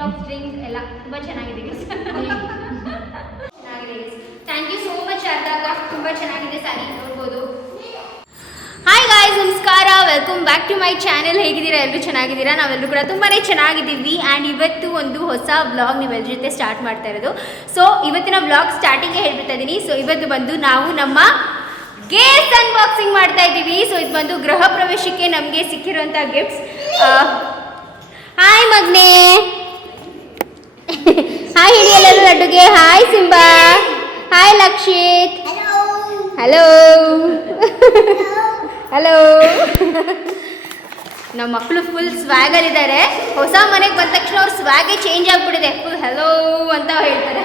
Drops drink ಎಲ್ಲ ತುಂಬ ಚೆನ್ನಾಗಿದೆ thank you so much Sharada, ತುಂಬ ಚೆನ್ನಾಗಿದೆ ಸ್ಯಾರಿ, ನೋಡ್ಬೋದು. ಹಾಯ್ ಗಾಯ್ಸ್, ನಮಸ್ಕಾರ, welcome back to my channel. ಹೇಗಿದ್ದೀರಾ? ಎಲ್ಲರೂ ಚೆನ್ನಾಗಿದ್ದೀರಾ? ನಾವೆಲ್ಲರೂ ಕೂಡ ತುಂಬಾ ಚೆನ್ನಾಗಿದ್ದೀವಿ. ಆ್ಯಂಡ್ ಇವತ್ತು ಒಂದು ಹೊಸ ವ್ಲಾಗ್ ನೀವೆಲ್ಲರ ಜೊತೆ ಸ್ಟಾರ್ಟ್ ಮಾಡ್ತಾ ಇರೋದು. ಸೊ ಇವತ್ತಿನ ವ್ಲಾಗ್ ಸ್ಟಾರ್ಟಿಂಗ್ಗೆ ಹೇಳ್ಬಿಡ್ತಾ ಇದ್ದೀನಿ. ಸೊ ಇವತ್ತು ಬಂದು ನಾವು ನಮ್ಮ ಗಿಫ್ಟ್ಸ್ ಅನ್ಬಾಕ್ಸಿಂಗ್ ಮಾಡ್ತಾ ಇದ್ದೀವಿ. ಸೊ ಇದು ಬಂದು ಗೃಹ ಪ್ರವೇಶಕ್ಕೆ ನಮಗೆ ಸಿಕ್ಕಿರುವಂಥ ಗಿಫ್ಟ್ಸ್. ಹಾಯ್ ಮಗ್ನೆ, ಹಾಯ್ ಹೇಳಿ ಎಲ್ಲರೂ ಲಡ್ಡುಗೆ. Hi Simba, hi Lakshit, hello hello. ನಮ್ಮ ಮಕ್ಕಳು ಫುಲ್ ಸ್ವ್ಯಾಗಲ್ಲಿದ್ದಾರೆ. ಹೊಸ ಮನೆಗೆ ಬಂದ ತಕ್ಷಣ ಅವ್ರ ಸ್ವ್ಯಾಗೇ ಚೇಂಜ್ ಆಗಿಬಿಟ್ಟಿದೆ. ಫುಲ್ ಹಲೋ ಅಂತ ಹೇಳ್ತಾರೆ.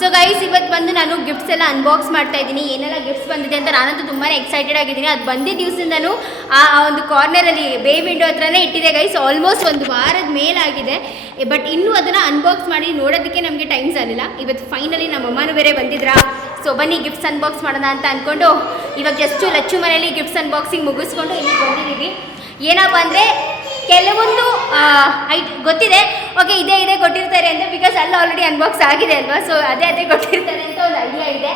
ಸೊ ಗೈಸ್, ಇವತ್ತು ಬಂದು ನಾನು ಗಿಫ್ಟ್ಸ್ ಎಲ್ಲ ಅನ್ಬಾಕ್ಸ್ ಮಾಡ್ತಾ ಇದ್ದೀನಿ. ಏನೆಲ್ಲ ಗಿಫ್ಟ್ಸ್ ಬಂದಿದೆ ಅಂತ ನಾನಂತೂ ತುಂಬಾ ಎಕ್ಸೈಟೆಡ್ ಆಗಿದ್ದೀನಿ. ಅದು ಬಂದಿದ್ದ ದಿವಸದಿಂದನೂ ಆ ಒಂದು ಕಾರ್ನರಲ್ಲಿ ಬೇ ವಿಂಡೋ ಹತ್ರನೇ ಇಟ್ಟಿದೆ ಗೈಸ್. ಆಲ್ಮೋಸ್ಟ್ ಒಂದು ವಾರದ ಮೇಲಾಗಿದೆ. ಬಟ್ ಇನ್ನೂ ಅದನ್ನು ಅನ್ಬಾಕ್ಸ್ ಮಾಡಿ ನೋಡೋದಕ್ಕೆ ನಮಗೆ ಟೈಮ್ ಸಾಲಿಲ್ಲ. ಇವತ್ತು ಫೈನಲಿ ನಮ್ಮ ಅಮ್ಮನೂ ಬೇರೆ ಬಂದಿದ್ರಾ. ಸೊ ಬನ್ನಿ ಗಿಫ್ಟ್ಸ್ ಅನ್ಬಾಕ್ಸ್ ಮಾಡೋಣ ಅಂತ ಅಂದ್ಕೊಂಡು ಇವಾಗ ಜಸ್ಟು ಲಚ್ಚು ಮನೇಲಿ ಗಿಫ್ಟ್ಸ್ ಅನ್ಬಾಕ್ಸಿಂಗ್ ಮುಗಿಸ್ಕೊಂಡು ಇಲ್ಲಿಗೆ ಬಂದಿದ್ದೀವಿ. ಏನಪ್ಪ ಅಂದರೆ ಕೆಲವೊಂದು ಗೊತ್ತಿದೆ, ಓಕೆ ಇದೇ ಕೊಟ್ಟಿರ್ತಾರೆ ಅಂತ, ಬಿಕಾಸ್ ಅಲ್ಲಿ ಆಲ್ರೆಡಿ ಅನ್ಬಾಕ್ಸ್ ಆಗಿದೆ ಅಲ್ವಾ. ಸೊ ಅದೇ ಕೊಟ್ಟಿರ್ತಾರೆ ಅಂತ ಒಂದು ಐಡಿಯಾ ಇದೆ,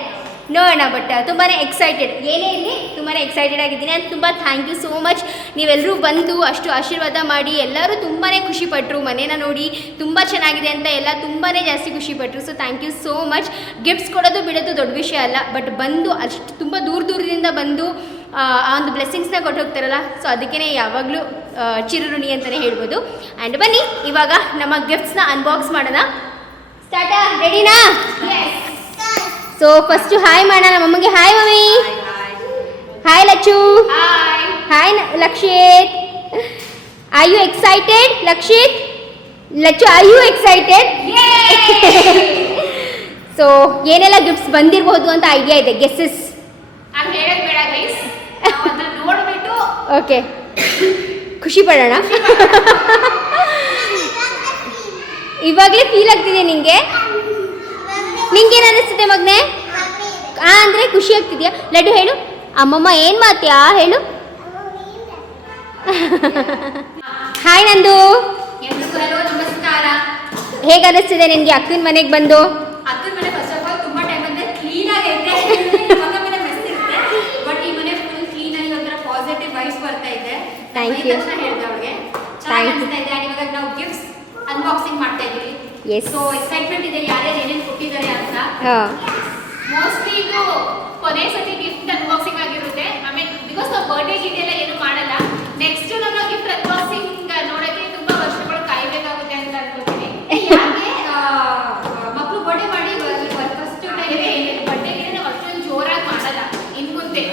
ನೋಡೋಣ. ಬಟ್ ತುಂಬಾ ಎಕ್ಸೈಟೆಡ್, ಏನೇ ಇಲ್ಲಿ ತುಂಬಾ ಎಕ್ಸೈಟೆಡ್ ಆಗಿದ್ದೀನಿ. ಆ್ಯಂಡ್ ತುಂಬ ಥ್ಯಾಂಕ್ ಯು ಸೋ ಮಚ್. ನೀವೆಲ್ಲರೂ ಬಂದು ಅಷ್ಟು ಆಶೀರ್ವಾದ ಮಾಡಿ ಎಲ್ಲರೂ ತುಂಬಾ ಖುಷಿಪಟ್ಟರು. ಮನೇನ ನೋಡಿ ತುಂಬ ಚೆನ್ನಾಗಿದೆ ಅಂತ ಎಲ್ಲ ತುಂಬಾ ಜಾಸ್ತಿ ಖುಷಿಪಟ್ಟರು. So thank you so much. Gifts ಕೊಡೋದು ಬಿಡೋದು ದೊಡ್ಡ ವಿಷಯ ಅಲ್ಲ, ಬಟ್ ಬಂದು ಅಷ್ಟು ತುಂಬ ದೂರದಿಂದ ಬಂದು ಆ ಒಂದು ಬ್ಲೆಸ್ಸಿಂಗ್ಸ್ನ ಕೊಟ್ಟು ಹೋಗ್ತಾರಲ್ಲ. ಸೊ ಅದಕ್ಕೇ ಯಾವಾಗಲೂ ಚಿರಋಣಿ ಅಂತಲೇ ಹೇಳ್ಬೋದು. ಆ್ಯಂಡ್ ಬನ್ನಿ ಇವಾಗ ನಮ್ಮ ಗಿಫ್ಟ್ಸ್ನ ಅನ್ಬಾಕ್ಸ್ ಮಾಡೋಣ. ಸ್ಟಾರ್ಟಾ? ರೆಡಿನಾ? ಸೊ ಫಸ್ಟು ಹಾಯ್ ಮಾಡೋಣ ಮಮ್ಮಗೆ. Hi mummy. Hi Lacchu. Hi Lakshit. Are you excited Lakshit? Lacchu, are you excited? So ಏನೆಲ್ಲ ಗಿಫ್ಟ್ಸ್ ಬಂದಿರಬಹುದು ಅಂತ ಐಡಿಯಾ ಇದೆ? ಗೆಸ್ಸಸ್ ಹೇಳೋದು ಬೇಡ ಗೈಸ್, ನೋಡ್ಬಿಟ್ಟು ಓಕೆ ಖುಷಿ ಪಡೋಣ. ಇವಾಗಲೇ ಫೀಲ್ ಆಗ್ತಿದೆ ನಿಂಗೆ? ನಿಂಗೇನು ಅನ್ನಿಸ್ತಿದೆ ಮಗನೆ? ಅಂದರೆ ಖುಷಿ ಆಗ್ತಿದ್ಯಾ? ಲಡ್ಡು ಹೇಳು, ಅಮ್ಮಮ್ಮ ಏನು ಮಾತ್ಯಾ ಹೇಳು. ಹಾಯ್ ನಂದು. ಎಲ್ರಿಗೂ ಹಲೋ, ನಮಸ್ಕಾರ. ಹೇಗೆ ಅನ್ನಿಸ್ತಿದೆ ನಿನಗೆ ಅಕ್ಕನ ಮನೆಗೆ ಬಂದು? ಅಕ್ಕನ ಮನೆ ಫಸ್ಟ್ ಆಫ್ ಆಲ್ ತುಂಬಾ ಟೈಮ್ ಅಂದ್ರೆ ಕ್ಲೀನ್ ಆಗಿರುತ್ತೆ. ಮಗ ಮನೆ ಮೆಸ್ ಇರುತ್ತೆ, ಬಟ್ ಈ ಮನೆ ಫುಲ್ ಕ್ಲೀನ್ ಆಗಿ ಒಂಥರ ಪಾಸಿಟಿವ್ ವೈಬ್ಸ್ ಬರ್ತಾ ಇದೆ. Thank you. ಹೇಳ್ದೆ ಅವಳಿಗೆ ಚೆನ್ನಾಗಿ ಅನಿಸ್ತಾ ಇದೆ. ಆ್ಯಂಡ್ ಇವಾಗ ನಾವು ಗಿಫ್ಟ್ಸ್ ಅನ್ಬಾಕ್ಸಿಂಗ್ ಮಾಡ್ತಾ ಇದ್ದೀವಿ. ಎಸ್. ಸೊ ಎಕ್ಸೈಟ್ಮೆಂಟ್ ಇದೆ ಯಾರ್ಯಾರು ಏನೇನು ಕೊಟ್ಟಿದ್ದಾರೆ ಅಂತ. ಹಾಂ, ಮೋಸ್ಟ್ಲಿ ಇದು ಕೊನೆ ಸತಿ ಗಿಫ್ಟ್ ಅನ್ಬಾಕ್ಸಿಂಗ್ ಆಗಿರುತ್ತೆ. ಆಮೇಲೆ ಬಿಕಾಸ್ ನಾವು ಬರ್ಡೇ ಗಿಫ್ಟ್ ಎಲ್ಲ ಏನು ಮಾಡಲ್ಲ. ನೆಕ್ಸ್ಟ್ ನಮ್ಮ ಗಿಫ್ಟ್ ಅನ್ಬಾಕ್ಸಿಂಗ್ ನೋಡೋಕ್ಕೆ ತುಂಬಾ ವರ್ಷಗಳು ಕಾಯಬೇಕಾಗುತ್ತೆ ಅಂತ ಅನ್ಕೋತೀನಿ. ಯಾಕೆ ಮಕ್ಕಳು ಬರ್ಡೇ ಮಾಡಿ ಫಸ್ಟ್ ಟೈಮ್ ಬರ್ಡೇಗೆ ನಾವು ಅಷ್ಟೊಂದು ಜೋರಾಗಿ ಮಾಡಲ್ಲ. ಇನ್ನು ಮುಂದೆ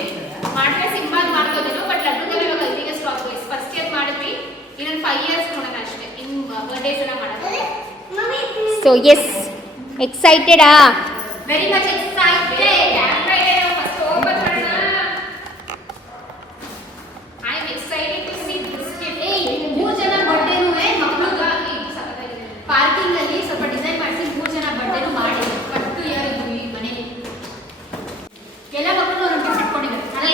ಮಾಡಿದ್ರೆ ಸಿಂಪಲ್ ಮಾಡ್ಕೋದೇನೋ, ಬಟ್ ಲಡ್ಡುಗೆಲ್ಲ ಇವಾಗ ಅಲ್ಲಿಗೆ ಸ್ಟಾಪ್. ಫಸ್ಟ್ ಇಯರ್ ಮಾಡಿದ್ವಿ, ಇನ್ನೊಂದು 5 years ನೋಡೋಣ ಅಷ್ಟೇ. ಇನ್ನು ಬರ್ಡೇಸ್ ಎಲ್ಲ ಮಾಡೋದು. ಸೊ ಎಸ್, ಎಕ್ಸೈಟೆಡಾ? Very much excited. First open ಮಾಡೋಣ. I am excited to see this gift. 3 ಜನ ಬರ್ಡೇನೂ ಮಕ್ಕಳಿಗಾಗಿ ಸಖತ್ತಾಗಿದೆ. ಪಾರ್ಕಿಂಗ್ ಅಲ್ಲಿ ಸ್ವಲ್ಪ ಡಿಸೈನ್ ಮಾಡಿಸಿ 3 ಜನ ಬರ್ಡೇನೂ ಮಾಡಿ ಫಸ್ಟ್ ಇಯರ್ ಇದ್ವಿ ಮನೆಯಲ್ಲಿ. ಎಲ್ಲ ಮಕ್ಕಳು ಒಂದು ಗಿಫ್ಟ್ ಇಟ್ಕೊಂಡಿದ್ದಾರೆ. ಅಲ್ಲ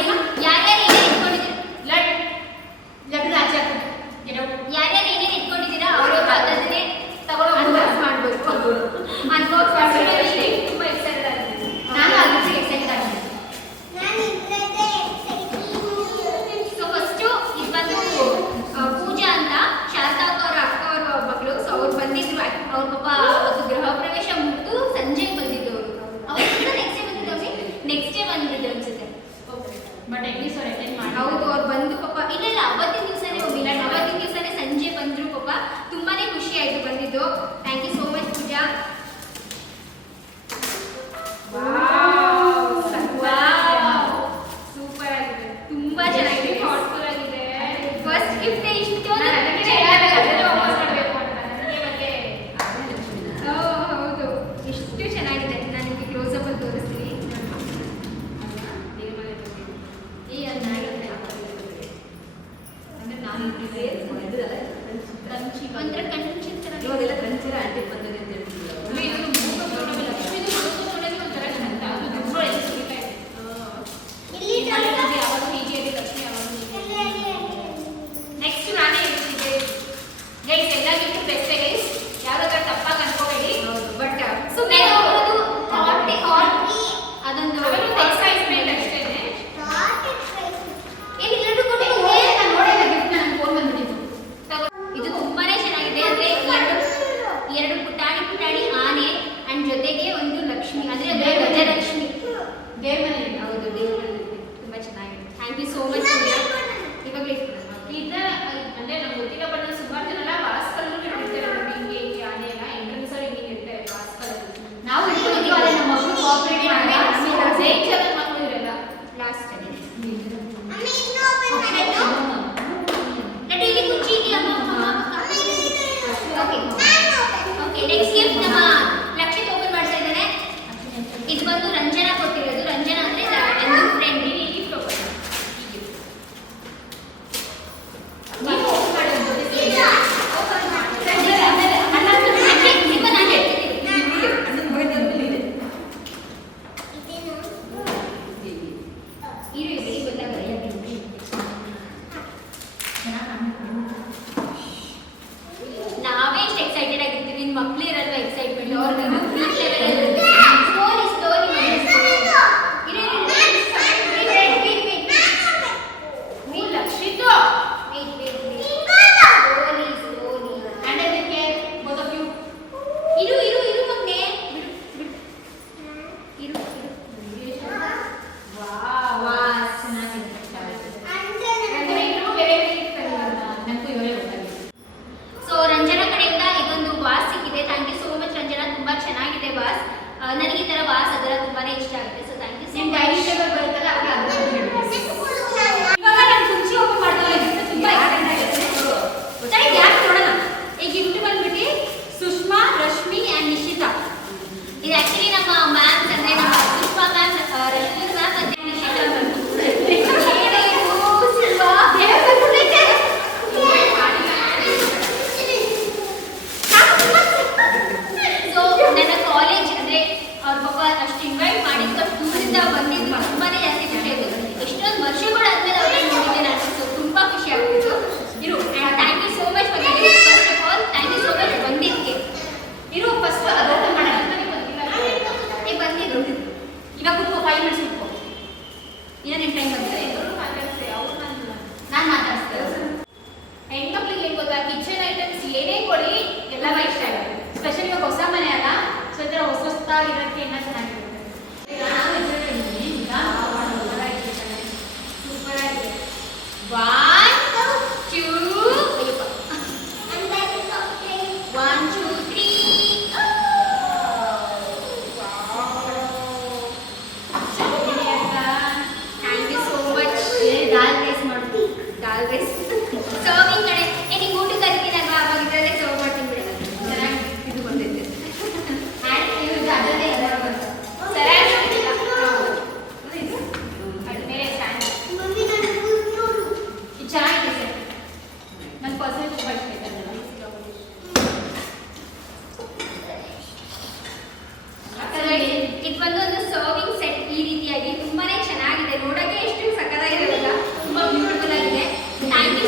ಯಾರ್ಯಾರು ಏನೇನು ಇಟ್ಕೊಂಡಿದ್ದಾರೆ? ಲಡ್ಡು ಆಚೆ ಹಾಕ್ತಾರೆ. ಯಾರ್ಯಾರು ಏನೇನು ಇಟ್ಕೊಂಡಿದ್ದೀರಾ ಅವರು ಅದನ್ನೇ ತಗೊಳ್ಳೋ ಅನ್ಬಾಕ್ಸ್ ಮಾಡಬೇಕು. ಅನ್ಬಾಕ್ಸ್ ಮಾಡಿದ್ರೆ ತುಂಬ ಎಕ್ಸೈಟೆಡ್ ಆಗಿದ್ದೀನಿ. ನಾನು ಅದಕ್ಕೆ ಎಕ್ಸೈಟೆಡ್ ಆಗಿದ್ದೀನಿ. ಸೊ ಫಸ್ಟು ಇದು ಬಂದು ಪೂಜಾ ಅಂತ ಶಾರದಾ ಅವ್ರ ಅಕ್ಕ ಅವ್ರ ಮಗಳು. ಸೊ ಅವ್ರು ಬಂದಿದ್ರು. ಅವ್ರ ಪಾಪ ಅವತ್ತು ಗೃಹ ಪ್ರವೇಶ ಮುಗಿದು ಸಂಜೆಗೆ ಬಂದಿದ್ದು ಅವರು. ಅವತ್ತು ನೆಕ್ಸ್ಟ್ ಡೇ ಬಂದಿದ್ರು ಅನ್ಸುತ್ತೆ. ಬಟ್ ಎಲ್ಲಿ ಸರ್ ಅಟೆಂಡ್ ಮಾಡಿ. ಹೌದು, ಅವ್ರು ಬಂದು ಪಾಪ ಇಲ್ಲ ಅವತ್ತಿನ ದಿವಸನೇ ಹೋಗಿಲ್ಲ, ಅವತ್ತಿನ ದಿವಸನೇ ಸಂಜೆ ಬಂದರು. ಪಾಪ ತುಂಬಾನೇ ಖುಷಿ ಆಯಿತು ಬಂದಿದ್ದು. Thank you so much Pooja. Super ಆಗಿದೆ, ತುಂಬಾ ಚೆನ್ನಾಗಿದೆ, ಥಾಟ್ಫುಲ್ ಆಗಿದೆ. ಫಸ್ಟ್ ಗಿಫ್ಟ್ ಇಷ್ಟು ವಾಪಸ್ ಮಾಡಬೇಕು ಅಂತ ನನಗೆ ಬಗ್ಗೆ. ಹೌದು, ಎಷ್ಟು ಚೆನ್ನಾಗಿದೆ. ನಾನು ನಿಮಗೆ ಕ್ಲೋಸ್ ಅಪ್ ಅಲ್ಲಿ ತೋರಿಸ್ತೀನಿ. ಒಂಥರ ಕನ್ಫ್ಯೂಷನ್ ಚೆನ್ನಾಗಿದೆ. ಇವಾಗೆಲ್ಲ ಕಂಚಿರ ಆಂಟಿ ಬಂದಿದೆ ಅಂತ ಹೇಳ್ತಿದ್ರು. ಲಕ್ಷ್ಮೀದು ನೋಡೋಕೆ ಒಂಥರ ಚಂದ. ಅದು ದುಡ್ಡು ಎಲ್ಲ ಸಿಗ್ತಾ ಇದೆ. ಯಾವಾಗ ಹೀಗೆ ಇದೆ ಲಕ್ಷ್ಮಿ, ಯಾವಾಗ ಹೀಗೆ. ನೆಕ್ಸ್ಟ್ ರೇಂಜ್ ಅಲ್ಲಿ ಮಕ್ಕಳು ಇರಲ್ಲ. ಲಾಸ್ಟ್ ಅಲ್ಲಿ ನಡು ಇಲ್ಲಿ ಕುಚ್ಚಿ ಇದೆಯಮ್ಮ. ಓಕೆ ಓಕೆ, ನೆಕ್ಸ್ಟ್ ಗಿಫ್ಟ್ ನಮ್ಮ ಲಕ್ಷಿತ್ ಓಪನ್ ಮಾಡ್ತಾ ಇದ್ದಾನೆ. ಇದು ಬಂದು ರಂಜನಾ ಕೊಟ್ಟಿರೋದು. ರಂಜನಾ ಅಂದ್ರೆ ನನ್ನ ಫ್ರೆಂಡ್. ಈ ಗಿಫ್ಟ್ ಓಪನ್ ನಾವೇ ಇಷ್ಟು ಎಕ್ಸೈಟೆಡ್ ಆಗಿರ್ತೀವಿ, ಇನ್ನು ಮಕ್ಳು ಇರಲ್ವ ಎಕ್ಸೈಟ್ಮೆಂಟ್ ಅವ್ರಿಗೆ. Story story Lakshith and I take care both of you. ಇರು ಇರು ಇರು ಮಗ್ನೆ, ಇರು ಇರು. ವಾವ್ ವಾಹ್, ಚೆನ್ನಾಗಿದೆ. ನನಗೆ ಇನ್ನೂ ಬೇರೆ ಬೇರೆ ಗಿಫ್ಟ್ ಬಂದಿಲ್ಲ. ನನಗೂ ಇವರೇ ಗೊತ್ತಾಗಿದೆ. ಸೊ ರಂಜನಾ ಕಡೆಯಿಂದ ಇದೊಂದು ವಾಸ್ ಸಿಕ್ಕಿದೆ. Thank you so much Ranjana, ತುಂಬಾ ಚೆನ್ನಾಗಿದೆ ವಾಸ್. ನನಗೆ ಈ ತರ ವಾಸ್ ಅದರ ತುಂಬಾನೇ ಇಷ್ಟ ಆಗುತ್ತೆ. ಸೊ ಥ್ಯಾಂಕ್ ಯು ಸೊ ನಿಮ್ ಮಚ್. ಡೈನಿಂಗ್ ಟೇಬಲ್ ಬರುತ್ತಲ್ಲ ಅವಾಗ ಅದನ್ನ ಹೇಳ್ತೀನಿ. ಇವಾಗ ನಾನು ಕುರ್ಚಿ ಓಪನ್ ಮಾಡ್ತಾಳೆ, ತುಂಬಾ ಸರಿ ಯಾಕೆ ನೋಡೋಣ. ಈ ಗಿಫ್ಟ್ ಬಂದ್ಬಿಟ್ಟು ಸುಷ್ಮಾ, ರಶ್ಮಿ ಅಂಡ್ ನಿಶಿತಾ. ಇದು ಆಕ್ಚುಲಿ ನಮ್ಮ ಮ್ಯಾಮ್ಸ್ ಅಂದ್ರೆ ನಮ್ಮ ಸುಷ್ಮಾ ಮ್ಯಾಮ್, ರಶ್ಮಿ ಮ್ಯಾಮ್ ಮತ್ತೆ ನಿಶಿತಾ ಮ್ಯಾಮ್. ಸೊ ನನ್ನ ಕಾಲೇಜ್ ಅಂದ್ರೆ ಅವ್ರ ಪಾಪ ಅಷ್ಟು ಇನ್ವೈಟ್ ಮಾಡಿದ್ದು, ಅಷ್ಟು ದೂರದಿಂದ ಬಂದಿದ್ದು ತುಂಬಾನೇ ಜಾಸ್ತಿ ಖುಷಿ ಆಯಿತು. ಎಷ್ಟೊಂದು ವರ್ಷಗಳಾದ್ಮೇಲೆ ಅವ್ರನ್ನ ನೋಡಿದ್ದೆ ನಾನು. ಸೊ ತುಂಬಾ ಖುಷಿ ಆಗ್ತಿತ್ತು. ಇರು, thank you so much for gift. First of all thank you so much ಬಂದಿದ್ದಕ್ಕೆ. ಇರು ಫಸ್ಟ್ ಅದು ಓಪನ್ ಮಾಡೋಣ. ಏ ಬಂದಿದ್ರು ಇವಾಗ ಕುತ್ಕೋ, 5 ಮಿನಿಟ್ಸ್ ಕುತ್ಕೋ. ಇನ್ನ ನಿಮ್ಮ ಟೈಮ್ ಬಂದಿದೆ. ನಾನು ಮಾತಾಡ್ಸ್ತೇನೆ. ಹೆಣ್ಮಕ್ಳಿಗೆ ಏನ್ ಗೊತ್ತಾ, ಕಿಚನ್ ಐಟಮ್ಸ್ ಏನೇ ಕೊಡಿ ಎಲ್ಲವ ಇಷ್ಟ ಆಗುತ್ತೆ. ಸ್ಪೆಷಲ್ ಇವಾಗ ಹೊಸ ಮನೆ ಅಲ್ಲ, ಸೊ ಈ ಥರ ಹೊಸ ಹೊಸದಾಗಿರೋಕ್ಕೆ ಇನ್ನೂ ಚೆನ್ನಾಗಿರುತ್ತೆ. ಸೂಪರ್ ಆಗಿದೆ. 1 2 1 2 3. Thank you so much. Dal rice ಮಾಡ್ತೀನಿ, ದಾಲ್ ರೈಸ್ ಸರ್ವಿಂಗ್ ಕಡೆ. ನಿಂಗೆ ಊಟ ಕರಿತೀನಲ್ವಾ, ಅವಾಗ ಇದರಲ್ಲೇ ಸರ್ವ್ ಮಾಡ್ತೀನಿ ಬಿಡಿ. ಚೆನ್ನಾಗಿ ಇದು ಬಂದೈತೆ. ಆ್ಯಂಡ್ ಇದು ಅದರಲ್ಲೇ ಎಲ್ಲ ಬಂತು. ಸರಿಯಾಗಿಲ್ಲ. ಮೇಲೆ ಸ್ಟ್ಯಾಂಡ್ ಇದು ಚೆನ್ನಾಗಿದೆ ಸರ್. ನನ್ನ ಪರ್ಸನಲ್ ತುಂಬ ಇಷ್ಟ ಆಯ್ತು. ಇದು ಬಂದು ಒಂದು ಸರ್ವಿಂಗ್ ಸೆಟ್ ಈ ರೀತಿಯಾಗಿ ತುಂಬಾನೇ ಚೆನ್ನಾಗಿದೆ. ನೋಡಕ್ಕೆ ಎಷ್ಟು ಸಕ್ಕತ್ತಾಗಿರೋಲ್ಲ, ತುಂಬಾ ಬ್ಯೂಟಿಫುಲ್ ಆಗಿದೆ. ಥ್ಯಾಂಕ್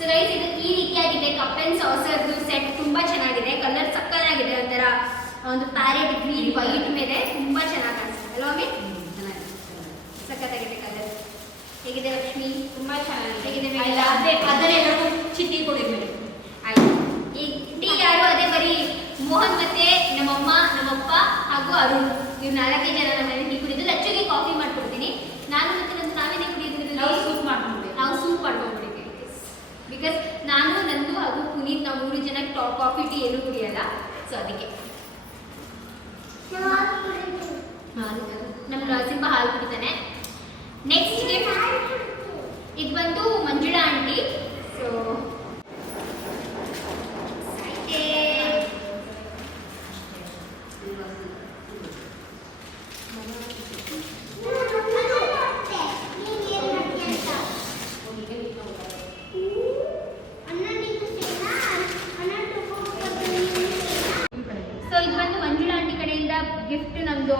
ಸೊ ಗೈಸ್ ಇದು ಈ ರೀತಿಯಾಗಿದೆ ಕಪ್ ಆ್ಯಂಡ್ ಸಾಸರ್ದು ಸೆಟ್ ತುಂಬ ಚೆನ್ನಾಗಿದೆ. ಕಲರ್ ಸಕ್ಕತ್ತಾಗಿದೆ, ಒಂಥರ ಒಂದು ಪ್ಯಾರೆಟ್ ಗ್ರೀನ್ ವೈಟ್ ಮೇಲೆ ತುಂಬ ಚೆನ್ನಾಗಿ ಕಾಣಿಸ್ತದೆ ಅಲ್ವಾ ಮಮ್ಮಿ? ಸಕ್ಕತ್ತಾಗಿದೆ ಕಲರ್. ಹೇಗಿದೆ ಲಕ್ಷ್ಮಿ? ತುಂಬಾ ಚೆನ್ನಾಗಿದೆ. ಹೇಗಿದೆ ಅಲ್ಲ, ಅದನ್ನೆಲ್ಲರೂ ಚಿಟ್ಟಿ ಕೊಡಿರ್ಬೇಕು. ಆಯ್ತು. ಈ ಟೀ ಯಾರು? ಅದೇ ಬರೀ ಮೋಹನ್ ಮತ್ತೆ ನಮ್ಮಮ್ಮ, ನಮ್ಮಪ್ಪ ಹಾಗೂ ಅರುಣ್, ಇವ್ರು 4 ಜನ ನಮ್ಮ ಮನೇಲಿ ಟೀ ಕುಡಿದು. ಲಚ್ಚುಗೆ ಕಾಫಿ ಮಾಡ್ಕೊಡ್ತೀನಿ. ನಾನು ಮತ್ತೆ ನಂದು ನಾವೇನೇ ಕುಡಿಯೋದ್ರಿಂದ ನಾವು ಸೂಪ್ ಮಾಡ್ಕೊಂಡ್ವಿ. ನಾವು ಸೂಪ್ ಮಾಡ್ಕೊಂಡ್ಬಿಟ್ಟಿದ್ದೀವಿ. ಬಿಕಾಸ್ ನಾನು, ನಂದು ಹಾಗೂ ಪುನೀತ್ ನಾವು 3 ಜನ ಕಾಫಿ ಟೀ ಏನೂ ಕುಡಿಯಲ್ಲ. ಸೊ ಅದಕ್ಕೆ ನಮ್ಮ ಸಿಂಹ ಹಾಲು ಕುಡಿತಾನೆ. ನೆಕ್ಸ್ಟ್ ಗಿಫ್ಟ್ ಇದು ಬಂದು ಮಂಜುಳಾ ಆಂಟಿ. ಸೊ ಇದು ಬಂದು ಮಂಜುಳಾ ಆಂಟಿ ಕಡೆಯಿಂದ ಗಿಫ್ಟ್. ನಮ್ದು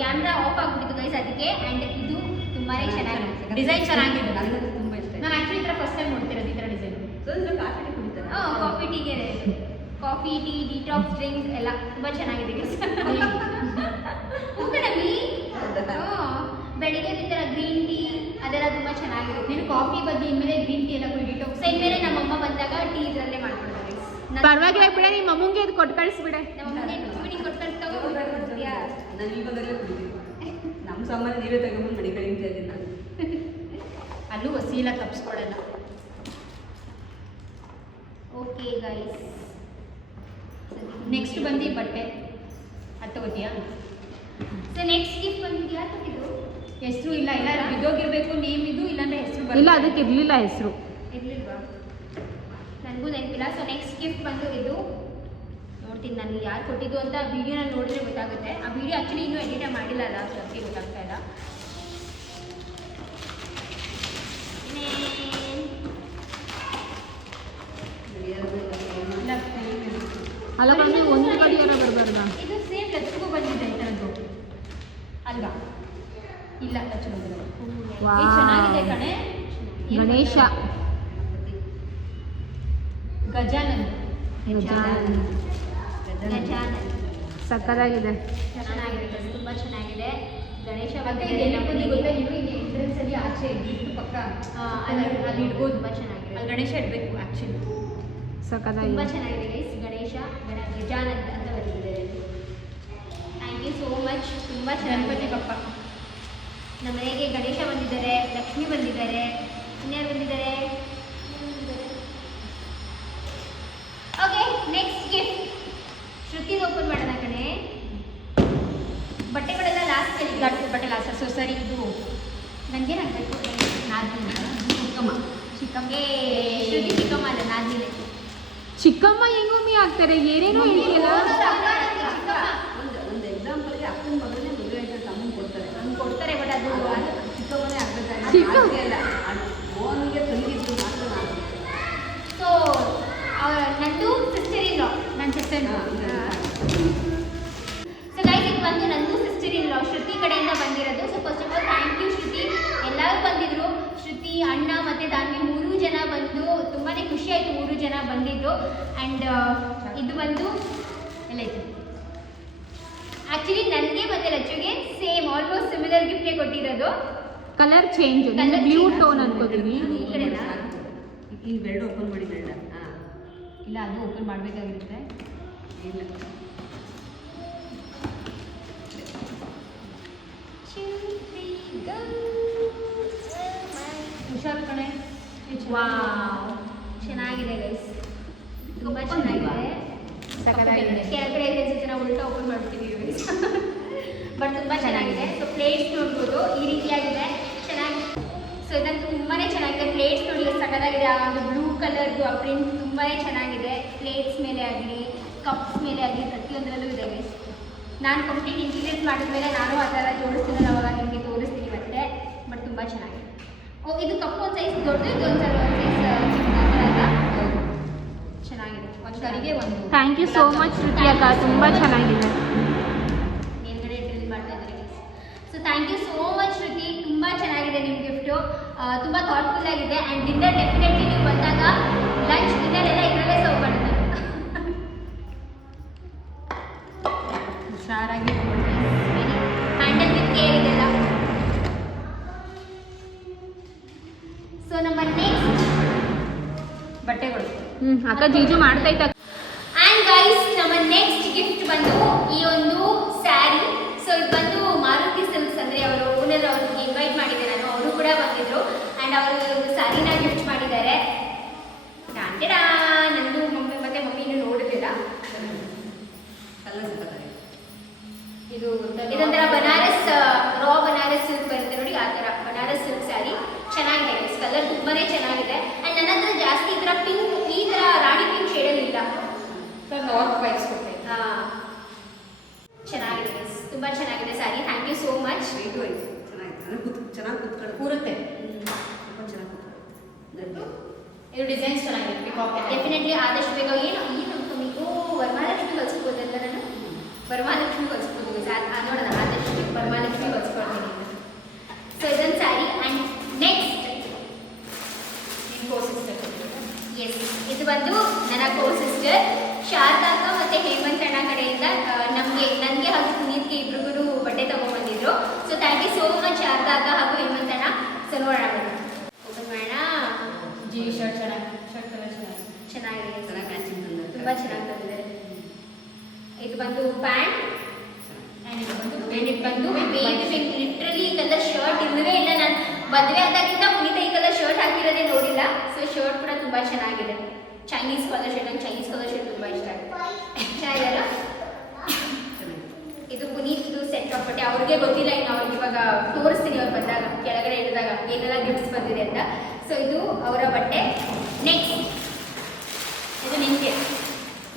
ಕ್ಯಾಮ್ರಾ ಆಫ್ ಆಗ್ಬಿಟ್ಟಿತ್ತು ಗೈಸ್ ಅದಕ್ಕೆ. ಆ್ಯಂಡ್ ಇದು ತುಂಬಾನೇ ಚೆನ್ನಾಗಿದೆ, ಡಿಸೈನ್ ಚೆನ್ನಾಗಿದೆ, ನನಗೆ ತುಂಬಾ ಇಷ್ಟ. ನಾನು ಆ್ಯಕ್ಚುಲಿ ಈ ಥರ ಫಸ್ಟ್ ಟೈಮ್ ನೋಡ್ತಿರೋದು ಈ ಥರ ಡಿಸೈನ್. ಕಾಫಿ ಟೀ ಕುಡಿತಾರೆ. ಕಾಫಿ ಟೀಗೆ ಕಾಫಿ ಟೀ ಡಿಟಾಕ್ಸ್ ಡ್ರಿಂಕ್ಸ್ ಎಲ್ಲ ತುಂಬ ಚೆನ್ನಾಗಿದೆ ಗೈಸ್. ಬೆಳಿಗ್ಗೆ ಈ ಥರ ಗ್ರೀನ್ ಟೀ ಅದೆಲ್ಲ ತುಂಬ ಚೆನ್ನಾಗಿರುತ್ತೆ. ನೀನು ಕಾಫಿ ಬಗ್ಗೆ ಇನ್ಮೇಲೆ ಗ್ರೀನ್ ಟೀ ಎಲ್ಲ ಕುಡಿ ಡಿಟಾಕ್ಸ್. ಸೊ ಇನ್ಮೇಲೆ ನಮ್ಮಮ್ಮ ಬಂದಾಗ ಟೀ ಇದರಲ್ಲೇ ಮಾಡ್ಕೊಡ್ತಾರೆ. ಪರವಾಗಿಲ್ಲ ಬಿಡ, ನಿಮ್ಮ ಅಮ್ಮಂಗೆ ಇದು ಕೊಟ್ಟು ಕಳಿಸ್ಬಿಡೆ. ನಮ್ಮಮ್ಮನೇ ಟೀ ಕೊಟ್ಟು ತಗೋಬಿಡ್ತೀಯಾ? ನಾನು ಇವಾಗಲೇ ಕುಡಿತೀನಿ. ನಮ್ಮ ಸಾಮಾನು ನೀವೇ ತಗೊಂಬಂದು ಮನೆ ಕಡೆ ಇದ್ದೀನಿ ನಾನು. ಅಲ್ಲೂ ವಸೀಲ ತಪ್ಪಿಸ್ಕೊಡಲ್ಲ. ಓಕೆ ಗೈಸ್, ನೆಕ್ಸ್ಟ್ ಬಂದು ಬಟ್ಟೆ ಅದು ತಗೋತೀಯಾ? ಸೊ ನೆಕ್ಸ್ಟ್ ಗಿಫ್ಟ್ ಬಂದಿದ್ದು ಯಾರು ಕೊಟ್ಟಿದ್ದು? ಹೆಸರು ಇಲ್ಲ, ಇಲ್ಲ ಬಿದ್ದೋಗಿರ್ಬೇಕು ನೇಮ್ ಇದು, ಇಲ್ಲಾಂದ್ರೆ ಹೆಸರು ಇಲ್ಲ, ಅದಕ್ಕೆ ಇರಲಿಲ್ಲ ಹೆಸರು. ಇರ್ಲಿಲ್ವಾ? ನನಗೂ ನೆನಪಿಲ್ಲ. ಸೊ ನೆಕ್ಸ್ಟ್ ಗಿಫ್ಟ್ ಬಂದು ಇದು ನೋಡ್ತೀನಿ ನಾನು ಯಾರು ಕೊಟ್ಟಿದ್ದು ಅಂತ. ವಿಡಿಯೋನ ನೋಡಿದ್ರೆ ಗೊತ್ತಾಗುತ್ತೆ. ಆ ವಿಡಿಯೋ ಆ್ಯಕ್ಚುಲಿ ಇನ್ನೂ ಎಡಿಟ್ ಮಾಡಿಲ್ಲ ಅಲ್ಲ, ಸೊ ಅದಕ್ಕೆ ಗೊತ್ತಾಗ್ತಾ ಇಲ್ಲ. ಅಲ್ಲ ಬಂದು ಒಂದು ಗಡಿಯಾರ ಬರಬಾರ್ದ? ಇದು ಸೇಮ್ ಲಚ್ಚಿಗೂ ಬಂದಿದೆ ಈ ಥರದ್ದು ಅಲ್ವಾ? ಇಲ್ಲ ಲಚ್ಚು ಬಂದಿಲ್ಲ. ವಾವ್. ಚೆನ್ನಾಗಿದೆ ಕಣೆ. ಏನ್ ಗಣೇಶ. ಗಜಾನನ್. ಗಜಾನನ್ ಸಕ್ಕದಾಗಿದೆ. ಚೆನ್ನಾಗಿದೆ, ತುಂಬ ಚೆನ್ನಾಗಿದೆ. ಗಣೇಶ ಮತ್ತೆ ಇದು ಎಲ್ಲಿ ಬಂದು ಗೊತ್ತಾ? ನೀವು ಈಗ ಎಂಟ್ರೆನ್ಸ್ ಅಲ್ಲಿ ಆಚೆ ಗಿಫ್ಟ್ ಪಕ್ಕ ಅಲ್ಲಿ ಇಡ್ಬೋದು. ತುಂಬ ಚೆನ್ನಾಗಿದೆ. ಅಲ್ಲಿ ಗಣೇಶ ಇಡಬೇಕು ಆ್ಯಕ್ಚುಲಿ. ತುಂಬ ಸಕ್ಕದಾಗಿದೆ. ಚೆನ್ನಾಗಿದೆ ಗೈಸ್. ಗಣೇಶ ಗಜಾನನ್ ಅಂತ ಬಂದಿದ್ದಾರೆ. Thank you so much. ತುಂಬ ಗಣಪತಿ ಚೆನ್ನಾಗಿದೆ. ಬಪ್ಪ. ನಮ್ಮ ಮನೆಗೆ ಗಣೇಶ ಬಂದಿದ್ದಾರೆ, ಲಕ್ಷ್ಮಿ ಬಂದಿದ್ದಾರೆ, ಇನ್ಯಾರು ಬಂದಿದ್ದಾರೆ? ಓಕೆ, ನೆಕ್ಸ್ಟ್ ಗಿಫ್ಟ್ ಶ್ರುತಿದು ಓಪನ್ ಮಾಡೋಣ ಕಣೆ. ಬಟ್ಟೆಗಳೆಲ್ಲ ಲಾಸ್ಟ್ ಬಟ್ಟೆ ಲಾಸ. ಸೊ ಸರಿ, ಇದು ನನಗೆ ಹಾಕಬೇಕು. ನಾದಿನಿ ಚಿಕ್ಕಮ್ಮ. ಚಿಕ್ಕಮ್ಮಗೆ ಶ್ರುತಿ ಚಿಕ್ಕಮ್ಮ ಅಲ್ಲ, ನಾದಿನಿ. ಚಿಕ್ಕಮ್ಮ ಹೆಂಗೊಮ್ಮಿ ಆಗ್ತಾರೆ, ಏನೇನೋ ಹೇಳ್ತಿಲ್ಲ. ಒಂದು ಎಕ್ಸಾಂಪಲ್ಗೆ ಅಪ್ಪನ ಮಗನೇ ಮದುವೆ ಆಯ್ತು ತಮ್ಮನ ಕೊಡ್ತಾರೆ. ಹಂಗೆ ಕೊಡ್ತಾರೆ, ಬಟ್ ಅದು ಚಿಕ್ಕಮ್ಮನೇ ಚಿಕ್ಕ- ಆಗಲ್ಲ. ಮೋಹನ್ಗೆ ತಂಗಿದ್ದು ಮಾತ್ರ ನಾನು. ಸೊ ನಂದು ಸಿಸ್ಟರ್ ಇನ್ ಲಾ. ನನ್ನ ಸಿಸ್ಟರ್. ಸೊ ಗೈಸ್, ಇದು ಬಂದು ನಂದು ಸಿಸ್ಟರ್ ಇನ್ ಲಾ ಶ್ರುತಿ ಕಡೆಯಿಂದ ಬಂದಿರೋದು. So first of all thank you Shruti. ಎಲ್ಲರೂ ಬಂದಿದ್ರು, ಶ್ರುತಿ, ಅಣ್ಣ ಮತ್ತು ದಾನ್ವಿ 3 ಜನ ಬಂದು. ತುಂಬಾ ಖುಷಿ ಆಯಿತು 3 ಜನ ಬಂದಿದ್ದು. ಆ್ಯಂಡ್ ಇದು ಬಂದು ಎಲ್ಲ ಐತೆ. ಆ್ಯಕ್ಚುಲಿ ನನಗೆ ಮತ್ತು ಲಚ್ಚುಗೆ ಸೇಮ್ ಆಲ್ಮೋಸ್ಟ್ ಸಿಮಿಲರ್ ಗಿಫ್ಟೇ ಕೊಟ್ಟಿರೋದು. ಕಲರ್ ಚೇಂಜ್, ಬ್ಲೂ ಟೋನ್ ಅನ್ಕೋತೀನಿ. ಈ ಕಡೆನಾ? ಈ ಬೆರಡು ಓಪನ್ ಮಾಡಿ ಬೇಡ. ಹಾಂ, ಇಲ್ಲ ಅದು ಓಪನ್ ಮಾಡಬೇಕಾಗಿರುತ್ತೆ. ಇಲ್ಲ. ಹುಷಾರು ಕಣೆ. ವಾವ್, ಚೆನ್ನಾಗಿದೆ ಗೈಸ್, ತುಂಬ ಚೆನ್ನಾಗಿದೆ. ಸಕ್ಕತ್ತಾಗಿದೆ. ಕೆಳಗಡೆ ಇದೆ ಜನ ಉಲ್ಟಾ ಓಪನ್ ಮಾಡ್ಬಿಟ್ಟಿದ್ದೀವಿ ಗೈಸ್. ಬಟ್ ತುಂಬ ಚೆನ್ನಾಗಿದೆ. ಸೊ ಪ್ಲೇಟ್ಸ್ ನೋಡ್ಬೋದು ಈ ರೀತಿಯಾಗಿದೆ, ಚೆನ್ನಾಗಿ. ಸೊ ಇದಂತೂ ತುಂಬಾ ಚೆನ್ನಾಗಿದೆ. ಪ್ಲೇಟ್ಸ್ ನೋಡಿ ಸಕ್ಕತ್ತಾಗಿದೆ. ಆ ಒಂದು ಬ್ಲೂ ಕಲರ್ದು ಆ ಪ್ರಿಂಟ್ ತುಂಬಾ ಚೆನ್ನಾಗಿದೆ. ಪ್ಲೇಟ್ಸ್ ಮೇಲೆ ಆಗಲಿ, ಕಪ್ಸ್ ಮೇಲೆ ಆಗಲಿ, ಪ್ರತಿಯೊಂದರಲ್ಲೂ ಇದೆ ಗೈಸ್. ನಾನು ಕಂಪ್ಲೀಟ್ ಇಂಟೀರಿಯರ್ಸ್ ಮಾಡಿದ್ಮೇಲೆ ನಾನು ಆ ಥರ ಜೋಡಿಸ್ತೀನಿ, ಅವಾಗ ನಿಮಗೆ ತೋರಿಸ್ತೀನಿ ಮತ್ತೆ. ಬಟ್ ತುಂಬ ಚೆನ್ನಾಗಿದೆ. ಓ, ಇದು ಕಪ್ ಒಂದು ಸೈಜ್ ದೊಡ್ಡದು, ಇದು ಒಂದು ಸೈಜ್ ಚೆನ್ನಾಗಿದೆ. ಒಂದು ಕರಿಗೆ ಒಂದು. Thank you so much Shruti ಅಕ್ಕ, ತುಂಬ ಚೆನ್ನಾಗಿದೆ. ಮೇಲ್ಗಡೆ ಡ್ರಿಲ್ ಮಾಡ್ತಾ ಇದ್ದಾರೆ. So thank you so much Shruti, ತುಂಬ ಚೆನ್ನಾಗಿದೆ ನಿಮ್ಮ ಗಿಫ್ಟು. ತುಂಬ ಥಾಟ್ಫುಲ್ ಆಗಿದೆ. ಆ್ಯಂಡ್ ಡಿನ್ನರ್ ಡೆಫಿನೆಟ್ಲಿ ನೀವು ಬಂದಾಗ ಬಟ್ಟೆಗಳು. ಅಕ್ಕ ಜೀಜು ಮಾಡ್ತೈತ. ಆ್ಯಂಡ್ ಗೈಸ್ ನಮ್ಮ ನೆಕ್ಸ್ಟ್ ಗಿಫ್ಟ್ ಬಂದು ಈ ಒಂದು ಸ್ಯಾರಿ. ಸೊ ಇದು ಬಂದು ಮಾರುತಿ ಸಿಲ್ಕ್ಸ್ ಅಂದರೆ ಅವರು ಓನರ್ ಅವ್ರಿಗೆ ಇನ್ವೈಟ್ ಮಾಡಿದ್ದೆ ನಾನು, ಅವರು ಕೂಡ ಬಂದಿದ್ರು ಆ್ಯಂಡ್ ಅವರು ಒಂದು ಸ್ಯಾರಿನ ಗಿಫ್ಟ್ ಮಾಡಿದ್ದಾರೆ. ಡಾಂಟೆಡಾ ನಂದು ಮಮ್ಮಿ ಮತ್ತೆ ಮಮ್ಮಿನೂ ನೋಡೋದಿಲ್ಲ. ಇದು ಇದೊಂಥರ ಬನಾರಸ್ ರಾ ಬನಾರಸ್ ಸಿಲ್ಕ್ ಬರುತ್ತೆ ನೋಡಿ, ಆ ಥರ ಬನಾರಸ್ ಸಿಲ್ಕ್ ಸ್ಯಾರಿ ಚೆನ್ನಾಗಿದೆ. ಕಲರ್ ತುಂಬಾನೇ ಚೆನ್ನಾಗಿದೆ ಆ್ಯಂಡ್ ನನ್ನ ಹತ್ರ ಜಾಸ್ತಿ ಈ ಥರ ಪಿಂಕ್, ಈ ಥರ ರಾಣಿ ಪಿಂಕ್ ಶೇಡಲ್ಲಿ ಇಲ್ಲ. ನಾರ್ತ್ ವೈಟ್ಸ್ ಕೊಟ್ಟೆ. ಚೆನ್ನಾಗಿದೆ, ತುಂಬ ಚೆನ್ನಾಗಿದೆ sari. Thank you so much. ಚೆನ್ನಾಗಿ ಕೂತ್ಕೊಳ್ಳಿ. ಕೂರುತ್ತೆ. ತುಂಬ ಚೆನ್ನಾಗಿ ಕೂತ್ಕೊಳ್ಳಿ. ಇದು ಡಿಸೈನ್ಸ್ ಚೆನ್ನಾಗಿದೆ. ಡೆಫಿನೆಟ್ಲಿ ಆದಷ್ಟು ಬೇಗ ಏನು ಅನ್ಕೋಬೇಕು, ವರಮಹಾಲಕ್ಷ್ಮಿ ಕಳ್ಸ್ಬೋದಲ್ಲ ನಾನು, ವರಮಹಾಲಕ್ಷ್ಮಿ ಕಳ್ಸ್ಬೋದು ನೋಡೋಣ, ಆದಷ್ಟು ವರಮಹಾಲಕ್ಷ್ಮಿ ಕಳ್ಸ್ಕೊಡ್ತೀನಿ. ಸೊ ಇದೊಂದು ಸ್ಯಾರಿ ಆ್ಯಂಡ್ ನೆಕ್ಸ್ಟ್ ಎಸ್ ಇದು ಬಂದು ನನ್ನ ಕೋ ಸಿಸ್ಟರ್ ಶಾರದಾ ಅಕ್ಕ ಮತ್ತು ಹೇಮಂತ್ ಅಣ್ಣ ಕಡೆಯಿಂದ ನನಗೆ ಹಾಗೂ ಪುನೀತ್ಗೆ ಇಬ್ರಿಗೂ ಬಟ್ಟೆ ತೊಗೊಂಡ್ಬಂದಿದ್ರು. So thank you so much Sharada ಅಕ್ಕ ಹಾಗೂ ಹೇಮಂತ್ ಅಣ್ಣ. ಸೊ ನೋಡೋಣ ಓಪನ್ ಮಾಡೋಣ. ಜಿ ಶರ್ಟ್ ಚೆನ್ನಾಗಿದೆ. ಶರ್ಟ್ ಕಲರ್ ಚೆನ್ನಾಗಿದೆ. ಚೆನ್ನಾಗಿ ಮ್ಯಾಚಿಂಗ್ ತುಂಬ ಚೆನ್ನಾಗಿ ತಂದಿದ್ದಾರೆ. ಇದು ಬಂದು ಪ್ಯಾಂಟ್ ಆ್ಯಂಡ್ ಇದು ಬಂದು ಬೇಬಿ ಪಿಂಕ್. ಲಿಟ್ರಲಿ ಈ ಕಲರ್ ಶರ್ಟ್ ಇಲ್ಲವೇ ಇಲ್ಲ. ನಾನು ಮದುವೆ ಆದಾಗಿಂದ ಪುನೀತ ಈ ಕಲರ್ ಶರ್ಟ್ ಹಾಕಿರೋದೇ ನೋಡಿಲ್ಲ. ಸೊ ಶರ್ಟ್ ಕೂಡ ತುಂಬ ಚೆನ್ನಾಗಿದೆ. ಚೈನೀಸ್ ಕಲರ್ ಶರ್ಟ್, ನಂಗೆ ಚೈನೀಸ್ ಕಲರ್ ಶರ್ಟ್ ತುಂಬ ಇಷ್ಟ ಆಗುತ್ತೆ. ಚೆನ್ನಾಗಿದೆಯಲ್ಲ? ಇದು ಪುನೀತ್ದು ಸೆಟ್ ಆಫ್ ಬಟ್ಟೆ. ಅವ್ರಿಗೆ ಗೊತ್ತಿಲ್ಲ, ಇನ್ನು ಅವ್ರಿಗೆ ಇವಾಗ ತೋರಿಸ್ತೀನಿ ಅವ್ರು ಬಂದಾಗ, ಕೆಳಗಡೆ ಇಳಿದಾಗ ಏನೆಲ್ಲ ಗಿಫ್ಟ್ಸ್ ಬಂದಿದೆ ಅಂತ. ಸೊ ಇದು ಅವರ ಬಟ್ಟೆ. ನೆಕ್ಸ್ಟ್ ಇದು ನಿಮಗೆ.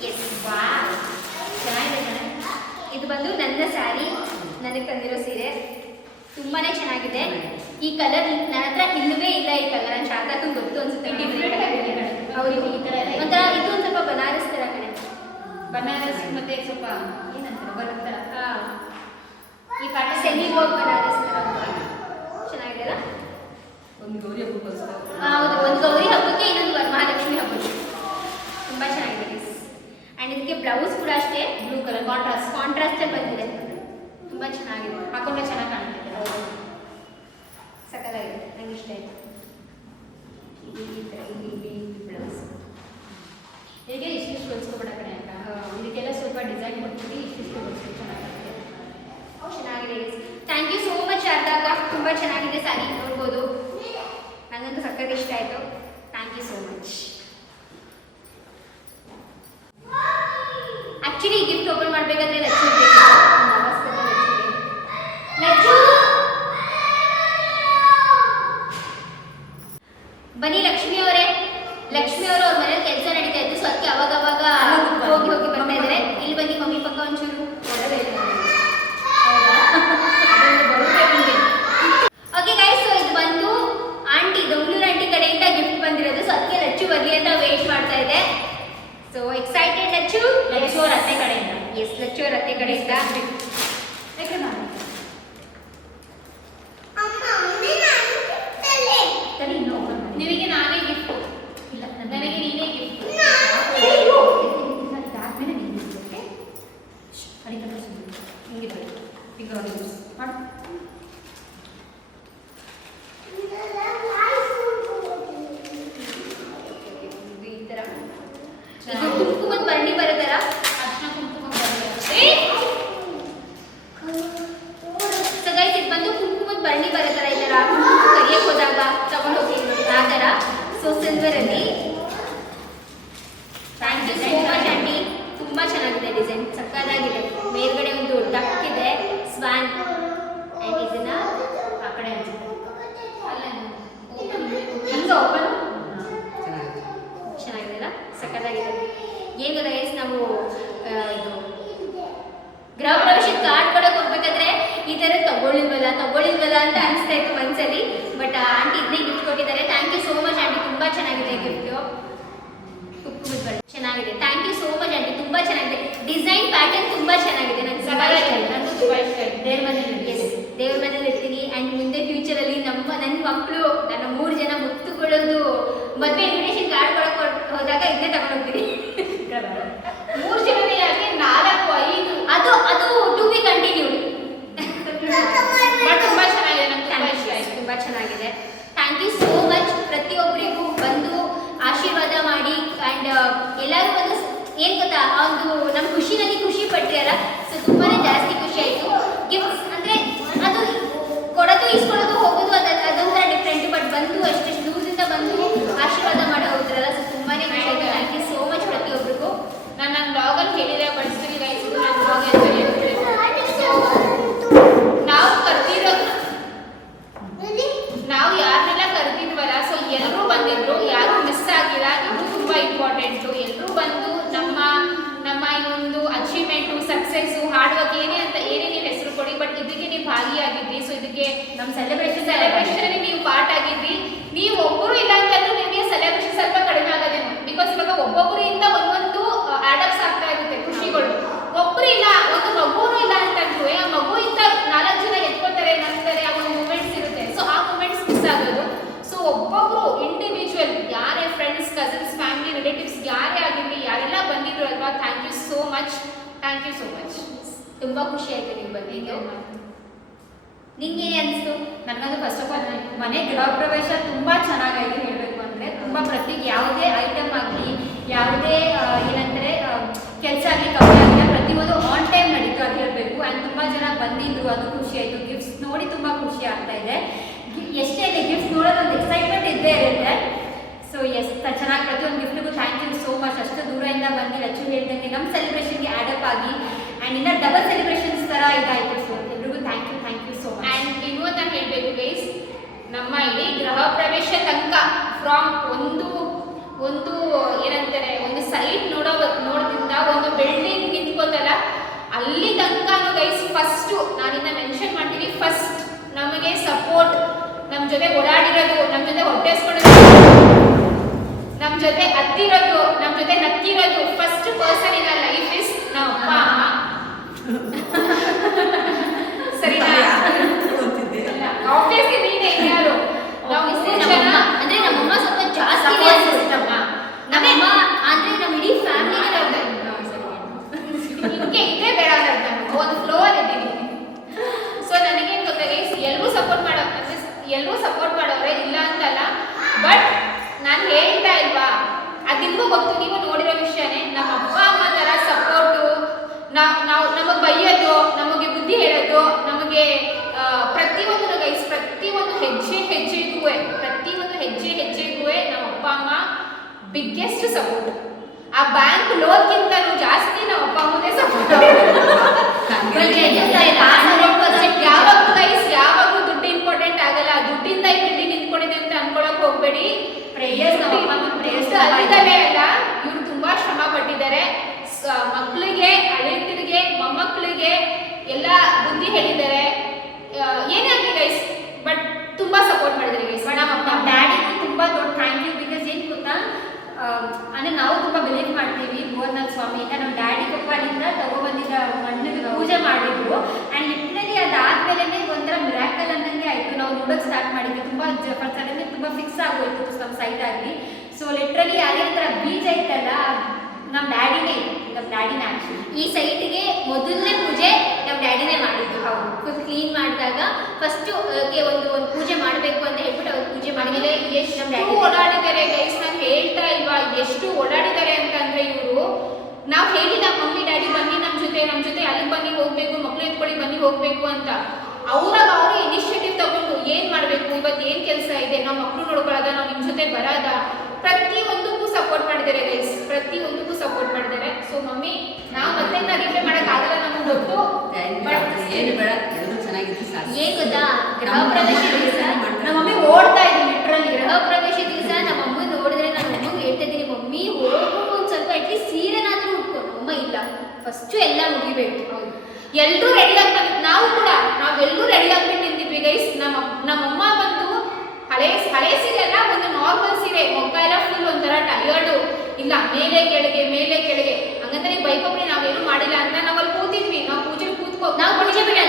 ಎಸ್ ವಾ ಚೆನ್ನಾಗಿದೆ ಕಣೆ. ಇದು ಬಂದು ನನ್ನ ಸ್ಯಾರಿ, ನನಗೆ ತಂದಿರೋ ಸೀರೆ. ತುಂಬಾ ಚೆನ್ನಾಗಿದೆ. ಈ ಕಲರ್ ನನ್ನ ಹತ್ರ ಇಲ್ಲವೇ ಇಲ್ಲ. ಈ ಕಲರ್ ನಾನು ಶಾರದಾಕ್ಕಂಗೆ ಗೊತ್ತು ಅನ್ಸುತ್ತೆ. ಡಿಫ್ರೆಂಟ್ ಆಗಿದೆ ಕಣೆ. ಹೌದು, ಈ ಥರ ಎಲ್ಲ ಒಂಥರ ಇದು ಒಂದು ಸ್ವಲ್ಪ ಬನಾರಸ್ ಥರ ಕಣೆ. ಬನಾರಸ್ ಮತ್ತೆ ಸ್ವಲ್ಪ ಏನಂತಾರೆ ಬರುತ್ತರ ಈ ಪಾಟ ಸೆಮಿ ವರ್ಕ್ ಬನಾರಸ್ ಥರ ಚೆನ್ನಾಗಿದೆ ಅಲ್ಲ? ಒಂದು ಗೌರಿ ಹಬ್ಬಕ್ಕೋಸ್ಕರ. ಹೌದು, ಒಂದು ಗೌರಿ ಹಬ್ಬಕ್ಕೆ, ಇನ್ನೊಂದು ವರಮಹಾಲಕ್ಷ್ಮಿ ಹಬ್ಬಕ್ಕೆ. ತುಂಬ ಚೆನ್ನಾಗಿದೆ ಗೈಸ್. ಆ್ಯಂಡ್ ಇದಕ್ಕೆ ಬ್ಲೌಸ್ ಕೂಡ ಅಷ್ಟೇ ಬ್ಲೂ ಕಲರ್ ಕಾಂಟ್ರಾಸ್ಟಲ್ಲಿ ಬಂದಿದೆ. ತುಂಬ ಚೆನ್ನಾಗಿದೆ, ಹಾಕೊಂಡ್ರೆ ಚೆನ್ನಾಗಿ ಕಾಣ್ತಿದೆ. ಹೌದು, ಸಕ್ಕತ್ತಾಗಿದೆ, ನಂಗೆ ಇಷ್ಟ ಆಯಿತು. ಈ ಥರ ಇಲ್ಲಿ ಬ್ಲೌಸ್ ಹೇಗೆ ಇಷ್ಟಿಷ್ಟು ಹೊಲಿಸ್ಕೊಬೇಡ ಕಣೆ ಅಕ್ಕ. ಇದಕ್ಕೆಲ್ಲ ಸ್ವಲ್ಪ ಡಿಸೈನ್ ಕೊಡ್ತೀವಿ, ಇಷ್ಟಿಷ್ಟು ಹೊಲಿಸ್ಕೊಂಡು ಚೆನ್ನಾಗಾಗುತ್ತೆ. ಚೆನ್ನಾಗಿದೆ. Thank you so much Sharada ಅಕ್ಕ. ತುಂಬ ಚೆನ್ನಾಗಿದೆ ಸ್ಯಾರಿ, ನೋಡ್ಬೋದು. ನನಗಂತೂ ಸಕ್ಕತ್ ಇಷ್ಟ ಆಯಿತು. Thank you so much. Actually ಈ ಗಿಫ್ಟ್ ಓಪನ್ ಮಾಡಬೇಕಾದ್ರೆ ಲಚ್ಚು ಇರಬೇಕು. ಲಚ್ಚು ಬನ್ನಿ ಲಕ್ಷ್ಮಿ ಅವರೇ. ಲಕ್ಷ್ಮಿ ಅವರು ಅವ್ರ ಮನೇಲಿ ಕೆಲಸ ನಡೀತಾ ಇದ್ದು, ಸೊ ಅದಕ್ಕೆ ಅವಾಗ ಹೋಗಿ ಬರ್ತಾ ಇದ್ದಾರೆ. ಇಲ್ಲಿ ಬನ್ನಿ ಮಮ್ಮಿ ಪಕ್ಕ ಒಂಚೂರು. ಓಕೆ ಗೈಸ್, ಸೊ ಇದು ಬಂದು ಆಂಟಿ, ದೊಂಗ್ಳೂರು ಆಂಟಿ ಕಡೆಯಿಂದ ಗಿಫ್ಟ್ ಬಂದಿರೋದು. ಸೊ ಅದಕ್ಕೆ ಲಚ್ಚು ಬರಲಿ ಅಂತ ವೇಟ್ ಮಾಡ್ತಾ ಇದೆ. So excited Lachchu. ಲಚ್ಚು ಅವ್ರ ಅತ್ತೆ ಕಡೆಯಿಂದ. ಎಸ್, ಲಚ್ಚು ಅವ್ರ ಅತ್ತೆ ಕಡೆಯಿಂದ. ನಿನಗೆ ನಾನೇ ಗಿಫ್ಟ್. ಇಲ್ಲ, ನನಗೆ ನೀನೇ ಗಿಫ್ಟ್. ಈ ಥರ ಇದು ಕುಂಕುಮದ ಭರಣಿ ಬರುತ್ತಲ್ಲ, ಅರ್ಶಿನ ಕುಂಕುಮ ಬರುತ್ತೆ. ಸೊ ಗೈಸ್ ಇದು ಬಂದು ಕುಂಕುಮದ ಭರಣಿ ಬರುತ್ತಲ್ಲ, ಈ ಥರ ಕರಿಯಕ್ಕೆ ಹೋದಾಗ ತಗೊಂಡು ಹೋಗ್ತೀವಿ ಆ ಥರ. ಸೊ ಸಿಲ್ವರಲ್ಲಿ. Thank you so much aunty. ತುಂಬ ಚೆನ್ನಾಗಿದೆ ಡಿಸೈನ್, ಸಕ್ಕತ್ತಾಗಿದೆ. ಮೇಲ್ಗಡೆ ಒಂದು ಡಕ್ ಇದೆ, ಸ್ವಾನ್. ಆ್ಯಂಡ್ ಇದನ್ನ ಆ ಕಡೆ ಅನ್ಸುತ್ತೆ. ಅಲ್ಲ ಓಪನ್ ಹಿಂಗೆ ಓಪನ್ ಚೆನ್ನಾಗಿದೆ. ಚೆನ್ನಾಗಿದೆ ಅಲ್ಲ, ಸಕ್ಕತ್ತಾಗಿದೆ. ಏನು ಗೊತ್ತಾ ಗೈಸ್, ನಾವು ಇದು ಗೃಹ ಪ್ರವೇಶಕ್ಕೆ ಕಾರ್ಡ್ ಕೊಡೋಕೆ ಹೋಗ್ಬೇಕಾದ್ರೆ ಈ ಥರ ತಗೊಳ್ಳಿಲ್ವಲ್ಲ ಅಂತ ಅನಿಸ್ತಾ ಇತ್ತು ಮನಸ್ಸಲ್ಲಿ. ಬಟ್ ಆಂಟಿ ಇದನ್ನೇ ಗಿಫ್ಟ್ ಕೊಟ್ಟಿದ್ದಾರೆ. Thank you so much aunty. ತುಂಬ ಚೆನ್ನಾಗಿದೆ ಗಿಫ್ಟು. ಕುಂಕುಮದ ಬಳೆ ಚೆನ್ನಾಗಿದೆ. Thank you so much aunty. ತುಂಬ ಚೆನ್ನಾಗಿದೆ ಡಿಸೈನ್, ಪ್ಯಾಟರ್ನ್ ತುಂಬ ಚೆನ್ನಾಗಿದೆ. ನನಗೆ ತುಂಬ ಇಷ್ಟ ಆಯಿತು. ನನಗೂ ತುಂಬ ಇಷ್ಟ ಆಯಿತು. ದೇವ್ರ ಮನೇಲಿ ದೇವ್ರ ಮನೇಲಿ ಇರ್ತೀನಿ. ಆ್ಯಂಡ್ ಮುಂದೆ ಫ್ಯೂಚರಲ್ಲಿ ನನ್ನ ಮಕ್ಕಳು, ನನ್ನ 3 ಜನ ಮುತ್ತುಗಳದ್ದು ಮದುವೆ ಇನ್ವಿಟೇಷನ್ ಕಾರ್ಡ್ ಕೊಡೋಕೆ ಹೋದಾಗ ಇದನ್ನೇ ತಗೊಂಡೋಗ್ತೀನಿ. 3 ಜನನೇ ಯಾಕೆ 4, 5 ಅದು ಟು ಬಿ ಕಂಟಿನ್ಯೂಡ್. ಬಟ್ ತುಂಬ ಚೆನ್ನಾಗಿದೆ. ನಂಗೆ ತುಂಬ ಇಷ್ಟ ಆಯಿತು. ತುಂಬ ಚೆನ್ನಾಗಿದೆ. ಥ್ಯಾಂಕ್ ಯು ಸೋ ಮಚ್ ಪ್ರತಿಯೊಬ್ಬರಿಗೂ ಬಂದು ಒಂದು ನಮ್ಮ ಖುಷಿನಲ್ಲಿ ಖುಷಿ ಪಟ್ಟಿರಲ್ಲ. ಸೊ ತುಂಬಾ ಜಾಸ್ತಿ ಖುಷಿ ಆಯಿತು. ಗಿಫ್ಟ್ಸ್ ಅಂದರೆ ಅದು ಕೊಡೋದು ಇಸ್ಕೊಳ್ಳೋದು ಹೋಗೋದು ಅದೊಂಥರ ಡಿಫ್ರೆಂಟ್. ಬಟ್ ಬಂದು ಅಷ್ಟೆಷ್ಟು ದೂರದಿಂದ ಬಂದು ಆಶೀರ್ವಾದ ಮಾಡಿ ಹೋಗ್ತಿರಲ್ಲ. ಸೊ ತುಂಬಾ ಖುಷಿ ಆಯಿತು. ಥ್ಯಾಂಕ್ ಯು ಸೋ ಮಚ್ ಪ್ರತಿಯೊಬ್ಬರಿಗೂ. ನಾನು ನನ್ನ ಬ್ಲಾಗಲ್ಲಿ ಹೇಳಿದೆ, ಬಡಿಸ್ತೀನಿ ಗೈಸ್, ಇದು ನನ್ನ ಬ್ಲಾಗ್ ಅಂತ ಹೇಳ್ಬಿಡಿ. ಸೊ ನಾವು ಕರ್ದಿರೋದು, ನಾವು ಯಾರನ್ನೆಲ್ಲ ಕರೆದಿದ್ವಲ್ಲ, ಸೊ ಎಲ್ಲರೂ ಬಂದಿದ್ರು, ಯಾರು ಮಿಸ್ ಆಗಿಲ್ಲ. ಇದು ತುಂಬ ಇಂಪಾರ್ಟೆಂಟು. ಎಲ್ಲರೂ ಬಂದು ನಮ್ಮ ಈ ಒಂದು ಅಚೀವ್ಮೆಂಟು, ಸಕ್ಸಸ್ಸು, ಹಾರ್ಡ್ ವರ್ಕ್ ಏನೇ ನೀವು ಹೆಸರು ಕೊಡಿ, ಬಟ್ ಇದಕ್ಕೆ ನೀವು ಭಾಗಿಯಾಗಿದ್ರಿ. ಸೊ ಇದಕ್ಕೆ ನಮ್ಮ ಸೆಲೆಬ್ರೇಷನ್ ನೀವು ಪಾರ್ಟ್ ಆಗಿದ್ರಿ. ನೀವು ಒಬ್ಬರು ಇಲ್ಲ ಅಂತಂದ್ರೂ ನಿಮಗೆ ಸೆಲೆಬ್ರೇಷನ್ ಸ್ವಲ್ಪ ಕಡಿಮೆ ಆಗೋದೇನು. ಬಿಕಾಸ್ ಇವಾಗ ಒಬ್ಬೊಬ್ಬರಿಂದ ಒಂದೊಂದು ಆಡಪ್ಸ್ ಆಗ್ತಾ ಇರುತ್ತೆ ಖುಷಿಗಳು. ಒಬ್ಬರು ಇಲ್ಲ, ಒಂದು ಮಗುನೂ ಇಲ್ಲ ಅಂತಂದ್ರೂ ಆ ಮಗುವಿಂದ 4 ಜನ ಎತ್ಕೊಳ್ತಾರೆ, ನಗ್ತಾರೆ, ಆ ಒಂದು ಮೂಮೆಂಟ್ಸ್ ಇರುತ್ತೆ. ಸೊ ಆ ಮೂಮೆಂಟ್ಸ್ ಮಿಸ್ ಆಗೋದು. ಸೊ ಒಬ್ಬೊಬ್ರು ಇಂಡಿವಿಜುವಲ್, ಯಾರೇ ಫ್ರೆಂಡ್ಸ್, ಕಸಿನ್ಸ್, ಫ್ಯಾಮಿಲಿ, ರಿಲೇಟಿವ್ಸ್ ಯಾರೇ ಆಗಿರಲಿ, ಯಾರೆಲ್ಲ ಬಂದಿದ್ರು ಅಲ್ವಾ, thank you so much. Thank you so much. ತುಂಬ ಖುಷಿ ಆಯಿತು ನೀವು ಬಂದಿದ್ದು. ನಿಂಗೆ ಅನಿಸ್ತು? ನನಗದು ಫಸ್ಟ್ ಆಫ್ ಆಲ್ ಮನೆ ಗೃಹ ಪ್ರವೇಶ ತುಂಬ ಚೆನ್ನಾಗಾಗಿದೆ. ಹೇಳಬೇಕು ಅಂದರೆ ತುಂಬ ಯಾವುದೇ ಐಟಮ್ ಆಗಲಿ, ಯಾವುದೇ ಏನಂದರೆ ಕೆಲಸ ಆಗಲಿ ಕಮ್ಮಿ ಆಗಿಲ್ಲ, ಪ್ರತಿಯೊಂದು ಆನ್ ಟೈಮ್ ನಡೀತು ಅಂತ ಹೇಳಬೇಕು. ಆ್ಯಂಡ್ ತುಂಬ ಜನ ಬಂದಿದ್ರು, ಅದು ಖುಷಿ ಆಯಿತು. ಗಿಫ್ಟ್ಸ್ ನೋಡಿ ತುಂಬ ಖುಷಿ ಆಗ್ತಾ ಇದೆ. ಎಷ್ಟೇ ಇದೆ ಗಿಫ್ಟ್ಸ್ ನೋಡೋದು ಒಂದು ಎಕ್ಸೈಟ್ಮೆಂಟ್ ಇದ್ದೇ ಇರುತ್ತೆ. ಸೊ ಚೆನ್ನಾಗಿ ಪ್ರತಿಯೊಂದು ಗಿಫ್ಟಿಗೂ ಥ್ಯಾಂಕ್ ಯು ಸೋ ಮಚ್. ಅಷ್ಟು ದೂರದಿಂದ ಬಂದು ಲಚ್ಚು ಹೇಳ್ದಂಗೆ ನಮ್ಮ ಸೆಲೆಬ್ರೇಷನ್ಗೆ ಆ್ಯಡಪ್ ಆಗಿ ಆ್ಯಂಡ್ ಇನ್ನು ಡಬಲ್ ಸೆಲೆಬ್ರೇಷನ್ಸ್ ಥರ ಇದಾಯಿತು. ಸೊ ಎಲ್ರಿಗೂ thank you so much. And ಇನ್ನೂ ಅಂತ ಹೇಳಬೇಕು ಗೈಸ್, ನಮ್ಮ ಇಡೀ ಗೃಹ ಪ್ರವೇಶ ತನಕ ಫ್ರಾಮ್ ಒಂದು ಏನಂತಾರೆ, ಒಂದು ಸೈಟ್ ನೋಡೋದ್ರಿಂದ ಒಂದು ಬಿಲ್ಡಿಂಗ್ ನಿಂತ್ಕೋತಲ್ಲ, ಅಲ್ಲಿ ತನಕ ಗೈಸ್ ಫಸ್ಟು ನಾನಿನ್ನ ಮೆನ್ಷನ್ ಮಾಡ್ತೀನಿ, ಫಸ್ಟ್ ನಮಗೆ ಸಪೋರ್ಟ್, ನಮ್ಮ ಜೊತೆ ಓಡಾಡಿರೋದು, ನಮ್ಮ ಜೊತೆ ಹೊಟ್ಟೆಸ್ಕೊಳ್ಳೋದು, ನಮ್ಮ ಜೊತೆ ಹತ್ತಿರೋದು, ನಮ್ಮ ಜೊತೆ ನಕ್ಕಿರೋದು, first person in our life is ನಮ್ಮ ಅಪ್ಪ ಅಮ್ಮ. ಸರಿನಾ? ಆಬ್ವಿಯಸ್ಲಿ ನೀನೇ ಯಾರು ನಾವು ನಮ್ಮಮ್ಮ ಅಂದರೆ ನಮ್ಮಮ್ಮ ಸ್ವಲ್ಪ ಜಾಸ್ತಿ ನಮ್ಮಮ್ಮ ಅಂದರೆ ನಮ್ಮ ಇಡೀ ಫ್ಯಾಮಿಲಿ ನಿಮಗೆ ಇದೇ ಬೇಡ ಅಂತ ಒಂದು ಫ್ಲೋರ್ ಇದ್ದೀನಿ. ಸೊ ನನಗೇನು ಗೊತ್ತಾ ಗೈಸ್, ಎಲ್ಲರೂ ಸಪೋರ್ಟ್ ಮಾಡೋರೆ, ಇಲ್ಲ ಅಂತಲ್ಲ. ಬಟ್ ನಾನು ಹೇಳ್ತಾ ಇಲ್ವಾ, ಅದು ನಿಮಗೂ ಗೊತ್ತು, ನೀವು ನೋಡಿರೋ ವಿಷಯನೇ. ನಮ್ಮ ಅಪ್ಪ ಅಮ್ಮ ಥರ ಸಪೋರ್ಟು, ನಾವು ನಮಗೆ ಬೈಯೋದು, ನಮಗೆ ಬುದ್ಧಿ ಹೇಳೋದು, ನಮಗೆ ಪ್ರತಿಯೊಂದು ಗೈಸ್, ಪ್ರತಿಯೊಂದು ಹೆಜ್ಜೆ ಹೆಜ್ಜೆಗೂ ನಮ್ಮ ಅಪ್ಪ ಅಮ್ಮ ಬಿಗ್ಗೆಸ್ಟ್ ಸಪೋರ್ಟ್. ಆ ಬ್ಯಾಂಕ್ ಲೋನ್ಗಿಂತಲೂ ಜಾಸ್ತಿ ನಮ್ಮ ಅಪ್ಪ ಅಮ್ಮನೇ ಸಪೋರ್ಟ್. ಯಾವಾಗೂ ಗೈಸ್, ಯಾವಾಗೂ ದುಡ್ಡು ಇಂಪಾರ್ಟೆಂಟ್ ಆಗಲ್ಲ. ದುಡ್ಡಿಂದ ಈ ಬಿಲ್ಡಿಂಗ್ ನಿಂತ್ಕೊಂಡಿದೆ ಅಂತ ಅನ್ಕೊಳಕ್ ಹೋಗ್ಬೇಡಿ. ಪ್ರೇಯರ್ಸ್ ನಮ್ಮ ಅಪ್ಪ ಅಮ್ಮ ಪ್ರೇಯರ್ಸ್ ಅಲ್ಲಿದ್ದಾವೆ ಅಲ್ಲ, ಇವ್ರು ತುಂಬಾ ಶ್ರಮ ಪಟ್ಟಿದ್ದಾರೆ. ಮಕ್ಕಳಿಗೆ, ಅಳಿತಿರಿಗೆ, ಮೊಮ್ಮಕ್ಕಳಿಗೆ ಎಲ್ಲ ಬುದ್ಧಿ ಹೇಳಿದ್ದಾರೆ. ಏನೇ ಆಗಲಿ ಗೈಸ್, ಬಟ್ ತುಂಬಾ ಸಪೋರ್ಟ್ ಮಾಡಿದ್ದಾರೆ ಗೈಸ್. ನಮ್ಮ ಡ್ಯಾಡಿಗೂ ತುಂಬ ದೊಡ್ಡ ಥ್ಯಾಂಕ್ ಯು. ಬಿಕಾಸ್ ಏನು ಗೊತ್ತಾ, ಅಂದರೆ ನಾವು ತುಂಬ ಬಿಲೀವ್ ಮಾಡ್ತೀವಿ ಗೋರ್ನಾಥ್ ಸ್ವಾಮಿಯಿಂದ. ನಮ್ಮ ಡ್ಯಾಡಿ ಪಪ್ಪನಿಂದ ತಗೊಬಂದಿದ್ದ ಮಣ್ಣಿಗೆ ಪೂಜೆ ಮಾಡಿದ್ರು. ಆ್ಯಂಡ್ ಲಿಟ್ರಲಿ ಅದಾದಮೇಲೆ ಒಂಥರ ಮಿರಾಕಲ್ ಅನ್ನಂಗೆ ಆಯಿತು. ನಾವು ನೋಡೋಕೆ ಸ್ಟಾರ್ಟ್ ಮಾಡಿದ್ವಿ. ತುಂಬ ಸಡನ್ಲಿ ತುಂಬ ಫಿಕ್ಸ್ ಆಗೋಯ್ತು ನಮ್ಮ ಸೈಟ್ ಆಗಲಿ. ಸೊ ಲಿಟ್ರಲಿ ಅದೇ ಒಂಥರ ಬೀಚ್ ಐತಲ್ಲ, ನಮ್ಮ ಡ್ಯಾಡಿನೇ ಆ್ಯಕ್ಚುಲಿ ಈ ಸೈಟ್ಗೆ ಮೊದಲನೇ ಪೂಜೆ ನಮ್ಮ ಡ್ಯಾಡಿನೇ ಮಾಡಿದ್ದು. ಹೌದು, ಫುಲ್ ಕ್ಲೀನ್ ಮಾಡಿದಾಗ ಫಸ್ಟು ಒಂದು ಪೂಜೆ ಮಾಡಬೇಕು ಅಂತ ಹೇಳ್ಬಿಟ್ಟು ಅವ್ರು ಪೂಜೆ ಮಾಡಿದ್ರೆ ಎಷ್ಟು ಓಡಾಡಿದ್ದಾರೆ ಗೈಸ್. ನಾನು ಹೇಳ್ತಾ ಇಲ್ವಾ, ಎಷ್ಟು ಓಡಾಡಿದ್ದಾರೆ ಅಂತಂದ್ರೆ ಇವರು. ನಾವು ಹೇಳಿದ ಮಮ್ಮಿ ಡ್ಯಾಡಿ ಬನ್ನಿ ನಮ್ಮ ಜೊತೆ ಅಲ್ಲಿಗೆ ಬನ್ನಿ ಹೋಗ್ಬೇಕು, ಮಕ್ಳು ಎತ್ಕೊಳ್ಳಿ ಬನ್ನಿ ಹೋಗ್ಬೇಕು ಅಂತ. ಅವ್ರಾಗ ಅವರು ಇನಿಷಿಯೇಟಿವ್ ತಗೊಂಡು ಏನ್ ಮಾಡ್ಬೇಕು, ಇವತ್ತು ಏನ್ ಕೆಲಸ ಇದೆ, ನಾವು ಮಕ್ಳು ನೋಡ್ಕೊಳ್ಳೋದ, ನಾವು ನಿಮ್ಮ ಜೊತೆ ಬರೋದ, ಪ್ರತಿಯೊಂದಕ್ಕೂ ಸಪೋರ್ಟ್ ಮಾಡಿದ್ದಾರೆ ಗೈಸ್, ಪ್ರತಿಯೊಂದಕ್ಕೂ ಸಪೋರ್ಟ್ ಮಾಡಿದ್ದಾರೆ. ಸೊ ಮಮ್ಮಿ, ನಾವು ಮತ್ತೆ ರಿಪ್ಲೈ ಮಾಡಕ್ ಆಗಲ್ಲ, ನಮ್ಗೆ ಗೊತ್ತು. ಏನು ಬೇಡ, ಎಲ್ಲರೂ ಚೆನ್ನಾಗಿದ್ದು ಸಾಕು. ಏನ್ ಗೊತ್ತಾ, ಗೃಹ ಪ್ರವೇಶ ದಿವಸ ನಮ್ಮ ಮಮ್ಮಿ ಓಡ್ತಾ ಇದ್ವಿ ಲಿಟ್ರಲಿ. ಗೃಹ ಪ್ರವೇಶ ದಿವಸ ನಮ್ಮ ಅಮ್ಮ ನೋಡಿದ್ರೆ ನಾನು ಅಮ್ಮಗೆ ಹೇಳ್ತಾ ಇದ್ದೀನಿ, ಮಮ್ಮಿ ಹೋಗು ಒಂದು ಸ್ವಲ್ಪ ಅಟ್ಲೀಸ್ಟ್ ಸೀರೆನಾದ್ರೂ ಉಟ್ಕೊಂಡು. ಅಮ್ಮ ಇಲ್ಲ, ಫಸ್ಟು ಎಲ್ಲ ಮುಗಿಬೇಕು. ಹೌದು, ಎಲ್ಲರೂ ರೆಡಿ ಆಗ್ಬೇಕು. ನಾವೆಲ್ಲರೂ ರೆಡಿ ಆಗ್ಬಿಟ್ಟು ನಿಂತಿದ್ವಿ ಗೈಸ್. ನಮ್ಮಮ್ಮ ಬಂದು ಹಳೆ ಸೀರೆ ಅಲ್ಲ, ಒಂದು ನಾರ್ಮಲ್ ಸೀರೆ, ಮೊಗ್ಗ ಎಲ್ಲ ಫುಲ್ ಒಂಥರ ಟಯರ್ಡು, ಇಲ್ಲ ಮೇಲೆ ಕೆಳಗೆ ಹಂಗಂತ ನೀವು ಬೈಕೊಬ್ರಿ ನಾವೇನು ಮಾಡಿಲ್ಲ ಅಂತ. ನಾವು ಅಲ್ಲಿ ಕೂತಿದ್ವಿ, ನಾವು ಪೂಜೆಗೆ ನಾವು ಪೂಜೆ ಬಿಟ್ಟು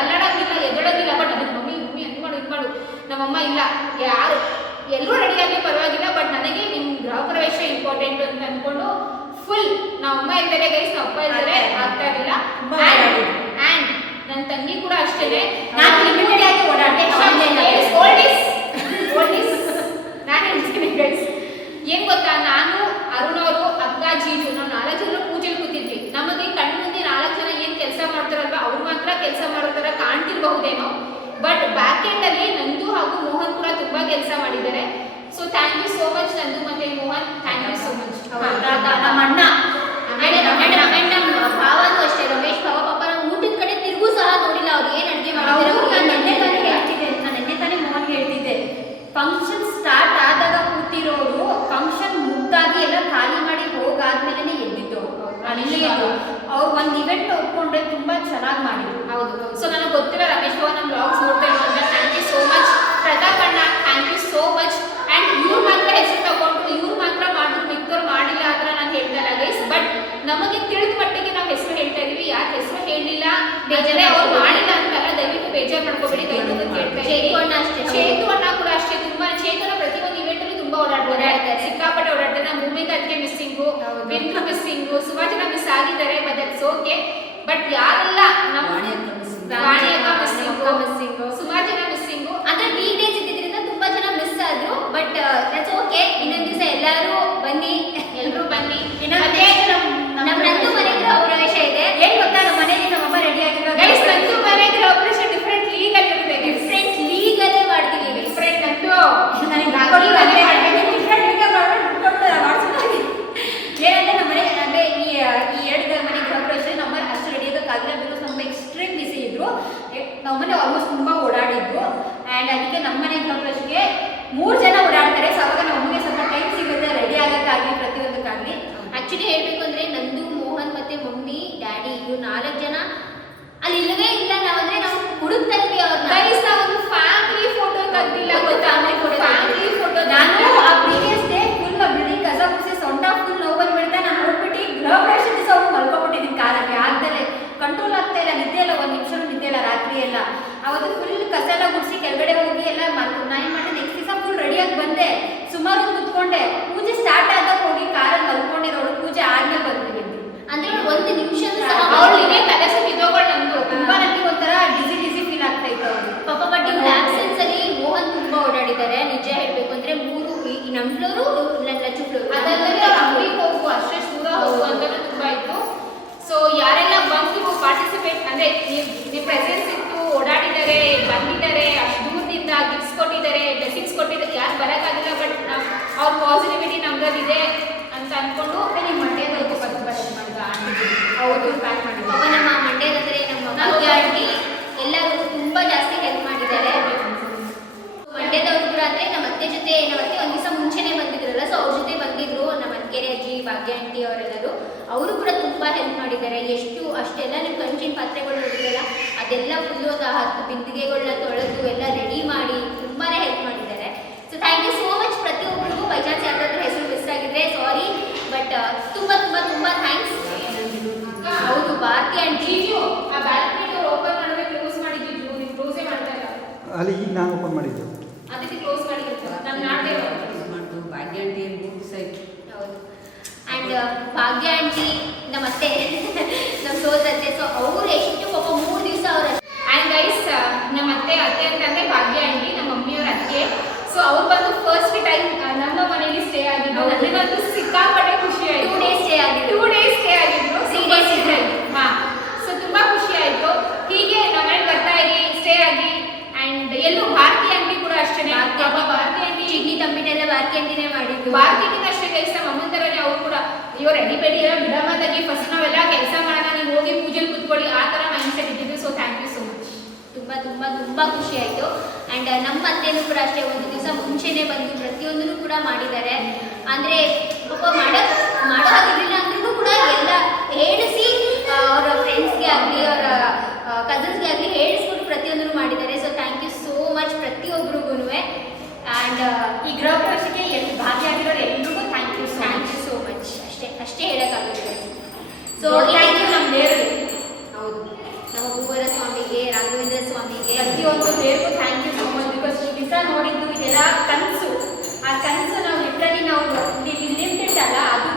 ಅಲ್ಲಾಡೋಗಿಲ್ಲ, ಎದ್ದೋಡೋಗಿಲ್ಲ. ಬಟ್ ಅದನ್ನ ಮಮ್ಮಿ ಅದು ಮಾಡು. ನಮ್ಮಮ್ಮ ಇಲ್ಲ, ಯಾರು ಎಲ್ಲರೂ ರೆಡಿ ಆಗಲಿ ಪರವಾಗಿಲ್ಲ, ಬಟ್ ನನಗೆ ನಿಮ್ಮ ಗೃಹ ಪ್ರವೇಶ ಇಂಪಾರ್ಟೆಂಟ್ ಅಂತ ಅಂದ್ಕೊಂಡು ಫುಲ್ ನಮ್ಮಮ್ಮ ಇದ್ದಾರೆ ಗೈಸ್, ನಮ್ಮ ಅಪ್ಪ ಇದ್ದಾರೆ, ಆಗ್ತಾ ಇರಲಿಲ್ಲ. ಆ್ಯಂಡ್ ನನ್ನ ತಂಗಿ ಕೂಡ ಅಷ್ಟೇ. ನಾನು ಲಿಮಿಟೆಡ್ ಆಗಿ ನಾನು ಹೇಳ್ತೀನಿ ಗೈಸ್, ಏನ್ ಗೊತ್ತಾ, ನಾನು ಅರುಣ್ ಅವರು, ಅಕ್ಕ, ಜೀಜು, ನಾವು 4 ಜನ ಪೂಜೆಗೆ thank you so much Nandu ಮತ್ತೆ Mohan, thank you so much. ನಮ್ಮ ಅಣ್ಣ ಆಮೇಲೆ ನಮ್ಮ ಭಾವನೂ ಅಷ್ಟೇ, ರಮೇಶ್ ಭಾವ ಪಾಪ ನಾವು ಊಟದ ಕಡೆ ತಿರುಗೂ ಸಹ ನೋಡಿಲ್ಲ ಅವ್ರು ಏನು ಅಡುಗೆ ಮಾಡಿದ್ರು. ನಾನು ನಿನ್ನೆ ತಾನೇ ಮೋಹನ್ ಹೇಳ್ತಿದ್ದೆ, ಫಂಕ್ಷನ್ ಸ್ಟಾರ್ಟ್ ಆದಾಗ ಕೂತಿರೋರು ಫಂಕ್ಷನ್ ಮುಗ್ದಾಗಿ ಎಲ್ಲ ಖಾಲಿ ಮಾಡಿ ಹೋಗಾದ್ಮೇಲೆ ಎದ್ದಿದ್ದು ಅವ್ರು ಒಂದು ಇವೆಂಟ್ ಒಪ್ಕೊಂಡ್ರೆ ತುಂಬಾ ಚೆನ್ನಾಗಿ ಮಾಡಿದ್ರು. ಹೌದು. ಸೊ ನನಗೆ ಗೊತ್ತಿಲ್ಲ ರಮೇಶ್ ಬಾಬು ನಮ್ಮ ಬ್ಲಾಗ್ಸ್ ನೋಡ್ತಾ ಇರೋದ್ರಿಂದ thank you so much. Pratap ಅಣ್ಣ thank you so much. And ಇವ್ರು ಮಾತ್ರ ಹೆಸರು ತಗೊಂಡು ಇವ್ರು ಮಾತ್ರ ಮಾಡಿದ್ರು, ಮಿಕ್ಕವ್ರು ಮಾಡಿಲ್ಲ ಅಂತ ನಾನು ಹೇಳ್ತಾ ಇಲ್ಲ ಗೈಸ್. ಬಟ್ ನಮಗೆ ತಿಳಿದ ಮಟ್ಟಿಗೆ ನಾವು ಹೆಸರು ಹೇಳ್ತಾ ಇದೀವಿ, ಯಾರು ಹೆಸರು ಹೇಳಲಿಲ್ಲ ಬೇಜಾರೆ ಅವ್ರು ಮಾಡಿಲ್ಲ ಅಂತಲ್ಲ, ದಯವಿಟ್ಟು ಬೇಜಾರು ಮಾಡ್ಕೋಬೇಡಿ. ದಯವಿಟ್ಟು ಕೇಳ್ತಾ ಚೇತು ಅಣ್ಣ ಅಷ್ಟೇ, ಚೇತು ಅಣ್ಣ ಕೂಡ ಅಷ್ಟೇ, ತುಂಬಾ ಚೇತನ ಪ್ರತಿಯೊಂದು ಇವೆಂಟಲ್ಲಿ ತುಂಬಾ ಓಡಾಡ್ತಾರೆ, ಸಿಕ್ಕಾಪಟ್ಟೆ ಓಡಾಡ್ತಾರೆ. ನಮ್ಮ ಭೂಮಿಗೆ ಅದಕ್ಕೆ ಮಿಸ್ಸಿಂಗು, ಬಿಂದು ಮಿಸ್ಸಿಂಗು, ಸುಮಾರು ಜನ ಮಿಸ್ ಆಗಿದ್ದಾರೆ. But that's okay. ಬಟ್ ಯಾರೆಲ್ಲ ನಮ್ಮ ರಾಣಿ ಅಕ್ಕ ಮಿಸ್ಸಿಂಗು, ಸುಮಾರು ಜನ ಮಿಸ್ಸಿಂಗು. ಅಂದ್ರೆ ವೀಕ್ ಡೇಸ್ ಇದ್ದಿದ್ರಿಂದ ತುಂಬಾ ಜನ ಮಿಸ್ ಆದ್ರು. But that's okay. ಇನ್ನೊಂದ್ ದಿವಸ ಎಲ್ಲರೂ ಬನ್ನಿ, ಎಲ್ರು ಬನ್ನಿ. ನಮ್ಮ ನಂದು ಮನೆ ಗೃಹ ಪ್ರವೇಶ ಇದೆ. ಏನ್ ಗೊತ್ತಾ, ನಮ್ಮ ಮನೆಯಲ್ಲಿ ನಮ್ಮಮ್ಮ ರೆಡಿ ಆಗಿರೋ ಗೈಸ್, ನಂದು ಮನೆ ಗೃಹ ಪ್ರವೇಶ ಡಿಫ್ರೆಂಟ್ ಲೀಗಲ್ ಇರುತ್ತೆ. ಡಿಫ್ರೆಂಟ್ ಲೀಗಲ್ಲೇ ಮಾಡ್ತೀವಿ. ಡಿಫ್ರೆಂಟ್ ಅಂತೂ ಏನಂದ್ರೆ ನಮ್ಮ ಮನೆ ಅಂದ್ರೆ ಈ 2 ಮನೆ ಗೃಹ ಪ್ರವೇಶ ನಮ್ಮ ಅಷ್ಟು ರೆಡಿ ಆಗೋಕ್ಕಾಗಿಲ್ಲ. ಬಿಕಾಸ್ ನಮ್ಮ ಎಕ್ಸ್ಟ್ರೀಮ್ ಬಿಸಿ ಇದ್ರು, ನಮ್ಮ ಮನೆ ಆಲ್ಮೋಸ್ಟ್ ತುಂಬಾ ಓಡಾಡಿದ್ರು. ಆ್ಯಂಡ್ ಅದಕ್ಕೆ ನಮ್ಮ ಮನೆ ಗೃಹ ಪ್ರವೇಶಕ್ಕೆ 3 ಜನ ಓಡಾಡ್ತಾರೆ. ಸೊ ಅವಾಗ ನಮಗೆ ಸ್ವಲ್ಪ ಟೈಮ್ ಸಿಗುತ್ತೆ ರೆಡಿ ಆಗೋಕ್ಕಾಗಲಿ ಪ್ರತಿಯೊಂದಕ್ಕಾಗಲಿ. ಆಕ್ಚುಲಿ ಹೇಳ್ಬೇಕು ಅಂದ್ರೆ ನಂದು, ಮೋಹನ್ ಮತ್ತೆ ಮಮ್ಮಿ ಡ್ಯಾಡಿ ಇವ್ರು 4 ಜನ ಅಲ್ಲಿ ಇಲ್ಲವೇ ಇಲ್ಲ. ನಾವಂದ್ರೆ ನಾವು ಹುಡುಕ್ತಾ ಇದ್ವಿ ಅವ್ರನ್ನ. ಗೈಸ್, ನಾವೊಂದು ಫ್ಯಾಮಿಲಿ ಫೋಟೋ ತೆಗ್ದಿಲ್ಲ ಗೊತ್ತಾ? ಫ್ಯಾಮಿಲಿ ಫೋಟೋ ನಾನು ಆ ಪ್ರೀವಿಯಸ್ ಡೇ ಫುಲ್ ಬಿಲ್ಡಿಂಗ್ ಕಸ ಮುಗಿಸಿ ಸೊಂಟ ಫುಲ್ ನೋವು ಬಂದ್ಬಿಡ್ತಾ. ನಾನು ಹೋಗ್ಬಿಟ್ಟು ಗೃಹ ಪ್ರವೇಶ ದಿವಸ ಹೋಗಿ ಮಲ್ಕೊಬಿಟ್ಟಿದ್ದೀನಿ ಕಾರಲ್ಲಿ. ಆಗ್ದಲೆ ಕಂಟ್ರೋಲ್ ಆಗ್ತಾ ಇಲ್ಲ, ನಿದ್ದೆ ಇಲ್ಲ, 1 ನಿಮಿಷನೂ ನಿದ್ದೆ ಇಲ್ಲ ರಾತ್ರಿ ಎಲ್ಲ. ಅವತ್ತು ಫುಲ್ ಕಸ ಎಲ್ಲ ಗುಡಿಸಿ ಕೆಳಗಡೆ ಹೋಗಿ ಎಲ್ಲ ನಾನು ಏನು ಮಾಡಿದೆ, ನೆಕ್ಸ್ಟ್ ದಿವಸ ಫುಲ್ ರೆಡಿಯಾಗಿ ಬಂದೆ. ಸುಮಾರು ಕುತ್ಕೊಂಡೆ. ಪೂಜೆ ಸ್ಟಾರ್ಟ್ ಆದಾಗ ಹೋಗಿ ಕಾರಲ್ಲಿ ಮಲ್ಕೊಂಡಿರೋಳು, ಪೂಜೆ ಆದ್ಮೇಲೆ ಬಂದ್ಬಿಟ್ಟಿದ್ದೆ. ಅಂದ್ರೆ 1 ನಿಮಿಷ ಸಹ ಅವಳಿಗೆ ತಲೆ ಸುತ್ತಿದೋಗಳು ನಮ್ದು. ತುಂಬಾ ನನಗೆ ಒಂಥರ ಡಿಸಿ ಫೀಲ್ ಆಗ್ತಾ ಇತ್ತು ಅವ್ರು. ಪಾಪ. ಬಟ್ ಇವ್ರ ಆಬ್ಸೆನ್ಸ್ ಅಲ್ಲಿ ಮೋಹನ್ ತುಂಬಾ ಓಡಾಡಿದ್ದಾರೆ. ನಿಜ ಹೇಳ್ಬೇಕು ಅಂದ್ರೆ 3 ನಮ್ಮ ಫ್ಲೋರು, ಲಚ್ಚು ಫ್ಲೋರು, ಅದಲ್ಲದೆ ಅಂಗಡಿಗೆ ಹೋಗು, ಅಷ್ಟೇ ದೂರ ಹೋಗು ಅಂತಾನೆ ತುಂಬಾ ಇತ್ತು. ಸೊ ಯಾರೆಲ್ಲ ಬಂದು ಪಾರ್ಟಿಸಿಪೇಟ್ ಅಂದ್ರೆ ನಿಮ್ಮ ಪ್ರೆಸೆನ್ಸ್ ಇತ್ತು, ಓಡಾಡಿದ್ದಾರೆ, ಬಂದಿದ್ದಾರೆ, ಅಷ್ಟು ದೂರದಿಂದ ಗಿಫ್ಟ್ಸ್ ಕೊಟ್ಟಿದ್ದಾರೆ, ಬ್ಲೆಸ್ಸಿಂಗ್ಸ್ ಕೊಟ್ಟಿದ್ದಾರೆ. ಯಾರು ಬರೋಕ್ಕಾಗಿಲ್ಲ, ಬಟ್ ಅವ್ರ ಪಾಸಿಟಿವಿಟಿ ನಮ್ಗಲ್ಲಿದೆ ಅಂತ ಅನ್ಕೊಂಡು ನಿಮ್ಮ ಮಂಡ್ಯದವ್ರಿಗೆ ಬಂದು ಮಾಡಿದ ಹೌದು ಪ್ಯಾಕ್ ಮಾಡಿದ್ರು. ಪಾಪ ನಮ್ಮ ಮಂಡ್ಯದಂದ್ರೆ ನಮ್ಮ ಭಾಗ್ಯ ಆಂಟಿ ಎಲ್ಲರೂ ತುಂಬಾ ಜಾಸ್ತಿ ಹೆಲ್ಪ್ ಮಾಡಿದ್ದಾರೆ. ಮಂಡ್ಯದವ್ರು ಕೂಡ ಅಂದ್ರೆ ನಮ್ಮ ಅತ್ತೆ ಜೊತೆ, ನಮ್ಮ ಅತ್ತೆ 1 ದಿವಸ ಮುಂಚೆನೆ ಬಂದಿದ್ರಲ್ಲ, ಸೊ ಅವ್ರ ಜೊತೆ ಬಂದಿದ್ರು. ನಮ್ಮ ಅನ್ಕೆರೆ ಅಜ್ಜಿ, ಭಾಗ್ಯ ಆಂಟಿ ಅವರೆಲ್ಲರೂ, ಅವರು ಕೂಡ ತುಂಬಾ ಹೆಲ್ಪ್ ಮಾಡಿದ್ದಾರೆ. ಅಷ್ಟೆಲ್ಲ ನೀವು ಕಂಚಿನ ಪಾತ್ರೆಗಳು ನೋಡಿದ್ರಲ್ಲ, ಅದೆಲ್ಲ ಫುಲ್ಲು 10 ಬಿಂದಿಗೆಗಳನ್ನ ತೊಳೆದು ಎಲ್ಲ ರೆಡಿ ಮಾಡಿ ತುಂಬಾನೇ ಹೆಲ್ಪ್ ಮಾಡಿದ್ದಾರೆ. So thank you so much ಪ್ರತಿಯೊಬ್ಬರಿಗೂ. ಬೈ ಚಾನ್ಸ್ ಯಾರಾದ್ರೂ ಹೆಸರು ಮಿಸ್ ಆಗಿದ್ರೆ ಸಾರಿ, ಬಟ್ ತುಂಬಾ ತುಂಬಾ ತುಂಬಾ ಥ್ಯಾಂಕ್ಸ್. ಹೌದು, ಭಾರತಿ ಆಂಟಿ ಆ ಬ್ಯಾಲ್ಕನಿ ಡೋರ್ ಓಪನ್ ಮಾಡಿದ್ರೆ ಕ್ಲೋಸ್ ಮಾಡಿದ್ವಿ. ನೀವು ಕ್ಲೋಸೇ ಮಾಡ್ತಾ ಇಲ್ಲ, ಅಲ್ಲಿ ಈಗ ನಾನು ಓಪನ್ ಮಾಡಿದ್ದು. ಅದಕ್ಕೆ ಕ್ಲೋಸ್ ಮಾಡಿರ್ತಾರೆ. ನಾನು ನಾಳೆ ಮಾಡ್ತು ಭಾಗ್ಯ ಆಂಟಿ ಏನು ದಿವಸ ಇತ್ತು. ಹೌದು. ಆ್ಯಂಡ್ ಭಾಗ್ಯ ಆಂಟಿ ನಮ್ಮ ಅತ್ತೆ, ನಮ್ಮ ಸೋದತ್ತೆ. ಸೊ ಅವ್ರು ಎಷ್ಟು ಪಾಪ 3 ದಿವಸ ಅವ್ರು. ಆ್ಯಂಡ್ ಗೈಸ್, ನಮ್ಮ ಅತ್ತೆ ಅಂತಂದ್ರೆ ಭಾಗ್ಯ ಆಂಟಿ, ನಮ್ಮ ಮಮ್ಮಿಯವ್ರ ಅತ್ತೆ. ಸೊ ಅವ್ರು ಬಂದು ಫಸ್ಟ್ ಟೈಮ್ ನಮ್ಮ ಮನೇಲಿ ಸ್ಟೇ ಆಗಿದ್ದು. ನನಗಂತೂ ಸಿಕ್ಕಾಪಟ್ಟೆ ಖುಷಿ ಆಯಿತು. 2 ಡೇಸ್ ಸ್ಟೇ ಆಗಿದ್ದು. 2 ಡೇಸ್ ಸ್ಟೇ ಆಗಿದ್ರು. 3 ಡೇಸ್ ಇದ್ರೆ. ಹಾಂ. ಸೊ ತುಂಬಾ ಖುಷಿ ಆಯಿತು. ಹೀಗೆ ನಮ್ಮ ಮನೆಗೆ ಬರ್ತಾ ಇರಿ, ಸ್ಟೇ ಆಗಿ. ಆ್ಯಂಡ್ ಎಲ್ಲೂ ಭಾರತಿ ಆಂಟಿ ಕೂಡ ಅಷ್ಟೇ. ಭಾರತಿ ಆಂಟಿ ಚಿಗ್ನಿ ತಂಬಿನೆಲ್ಲ ಭಾರತಿ ಆಂಟಿನೇ ಮಾಡಿದ್ದು. ಭಾರತಿ ಆಂಟಿನ ಅಷ್ಟೇ ಗೈಸ್, ನಮ್ಮ ಅಮ್ಮನ ಥರನೇ ಅವ್ರು ಕೂಡ. ಅಯ್ಯೋ ರೆಡಿ ಬೇಡಿ ಎಲ್ಲ ಬಿಡಮತ್ತಾಗಿ ಫಸ್ಟ್ ನಾವೆಲ್ಲ ಕೆಲಸ ಮಾಡೋಣ, ನೀವು ಹೋಗಿ ಪೂಜೆಲಿ ಕೂತ್ಕೊಳ್ಳಿ, ಆ ಥರ ಮೈಂಡ್ ಸೆಟ್ ಇದ್ದಿದ್ದು. So thank you so much. ತುಂಬಾ ತುಂಬಾ ತುಂಬಾ ಖುಷಿ ಆಯಿತು. ಆ್ಯಂಡ್ ನಮ್ಮ ಅತ್ತೆನೂ ಕೂಡ ಅಷ್ಟೇ 1 ದಿವಸ ಮುಂಚೆನೇ ಬಂದು ಪ್ರತಿಯೊಂದನ್ನು ಕೂಡ ಮಾಡಿದ್ದಾರೆ. ಅಂದರೆ ಪಾಪ ಮಾಡೋ ಹಾಗಿರಲಿಲ್ಲ ಅಂದ್ರೂ ಕೂಡ ಎಲ್ಲ ಹೇಳಿಸಿ, ಅವರ ಫ್ರೆಂಡ್ಸ್ಗೆ ಆಗಲಿ, ಅವರ ಕಸಿನ್ಸ್ಗೆ ಆಗಲಿ ಹೇಳಿಸ್ಕೊಂಡು ಪ್ರತಿಯೊಂದನ್ನು ಮಾಡಿದ್ದಾರೆ. So thank you so much ಪ್ರತಿಯೊಬ್ಬರಿಗೂ. ಆ್ಯಂಡ್ ಈ ಗೃಹ ಪ್ರವೇಶಕ್ಕೆ ಭಾಗಿಯಾಗಿರೋರು ಎಲ್ರಿಗೂ ಥ್ಯಾಂಕ್ ಯು ಸೋ ಮಚ್. ಅಷ್ಟೇ ಹೇಳೋಕ್ಕಾಗುತ್ತೆ. ಸೊ ಥ್ಯಾಂಕ್ ಯು ನಮ್ಮ ದೇವರಿಗೆ. ಹೌದು, ನಮ್ಮ ಭೂವರ ಸ್ವಾಮಿಗೆ, ರಾಘವೇಂದ್ರ ಸ್ವಾಮಿಗೆ, ಪ್ರತಿಯೊಂದು ದೇವರಿಗೂ thank you so much. Because ಈ ದಿವಸ ನೋಡಿದ್ದು ಇದೆಲ್ಲ ಕನಸು. ಆ ಕನಸು ನಾವು ಲಿಟ್ರಲಿ ನಾವು ಲಿಮಿಟೆಡ್ ಅಲ್ಲ, ಅದು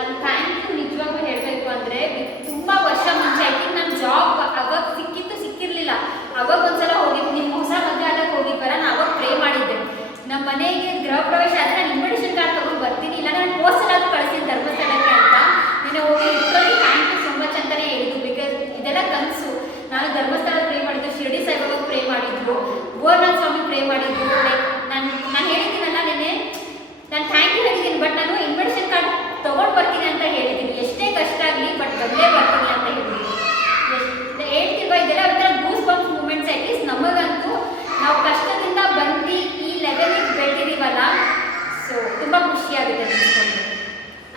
ಅಲ್ಲಿ ಥ್ಯಾಂಕ್ ಯು ನಿಜವಾಗ್ಲೂ ಹೇಳಬೇಕು ಅಂದರೆ ತುಂಬ ವರ್ಷ ಮುಂಚೆ ಐ ಥಿಂಕ್ ನನ್ನ ಜಾಬ್ ಅವಾಗ ಸಿಕ್ಕಿರಲಿಲ್ಲ. ಅವಾಗ ಒಂದ್ಸಲ ಹೋಗಿದ್ದು ನಿಮ್ಮ ಹೊಸ ಮದುವೆ ಆದಾಗ ಹೋಗಿದ್ವಲ್ಲ, ನಾನು ಅವಾಗ ಪ್ರೇ ಮಾಡಿದ್ದೆ ನಮ್ಮ ಮನೆಗೆ ಗೃಹ ಪ್ರವೇಶ ಆದರೆ ನಾನು ಇನ್ವಿಟೇಷನ್ ಕಾರ್ಡ್ ತೊಗೊಂಡು ಬರ್ತೀನಿ, ಇಲ್ಲ ನಾನು ಪೋಸ್ಟಲ್ಲಾದರೂ ಕಳಿಸ್ತೀನಿ ಧರ್ಮಸ್ಥಳಕ್ಕೆ ಅಂತ. ನೀನು ಹೋಗಿ ಇಟ್ಕೊಂಡು ಥ್ಯಾಂಕ್ ಯು ಸೊ ಮಚ್ ಅಂತಲೇ ಹೇಳಿದ್ದು. ಬಿಕಾಸ್ ಇದೆಲ್ಲ ಕನಸು. ನಾನು ಧರ್ಮಸ್ಥಳ ಪ್ರೇ ಮಾಡಿದ್ದು, ಶಿರಡಿ ಸಾಯಿಬಾಬಾ ಪ್ರೇ ಮಾಡಿದ್ರು, ಗೋರ್ನಾಥ್ ಸ್ವಾಮಿ ಪ್ರೇ ಮಾಡಿದ್ರು. ಲೈಕ್ ನಾನು ಹೇಳಿದ್ದೀನಲ್ಲ ನೆನ್ನೆ, ನಾನು ಥ್ಯಾಂಕ್ ಯು ಹೇಳಿದ್ದೀನಿ, ಬಟ್ ನಾನು ಇನ್ವಿಟೇಷನ್ ಕಾರ್ಡ್ ತೊಗೊಂಡು ಬರ್ತೀನಿ ಅಂತ ಹೇಳಿದ್ದೀನಿ. ಎಷ್ಟೇ ಕಷ್ಟ ಆಗಲಿ ಬಟ್ ಬಂದೇ ಬರ್ತೀನಿ ಅಂತ ಹೇಳಿದ್ದೀನಿ. ಹೇಳ್ತಿಲ್ವಾ, ಇದೆಲ್ಲ ಒಂಥರ ಗೂಸ್ ಬಂಪ್ಸ್ ಮೂಮೆಂಟ್ಸ್. ಅಟ್ಲೀಸ್ಟ್ ನಮಗಂತೂ ನಾವು ಕಷ್ಟದಿಂದ ಬಂದು ಈ ಲೆವೆಲಿಗೆ ಬೆಳೆದಿದ್ದೀವಲ್ಲ, ಸೊ ತುಂಬ ಖುಷಿಯಾಗುತ್ತೆ ನಿಂತ್ಕೊಂಡು.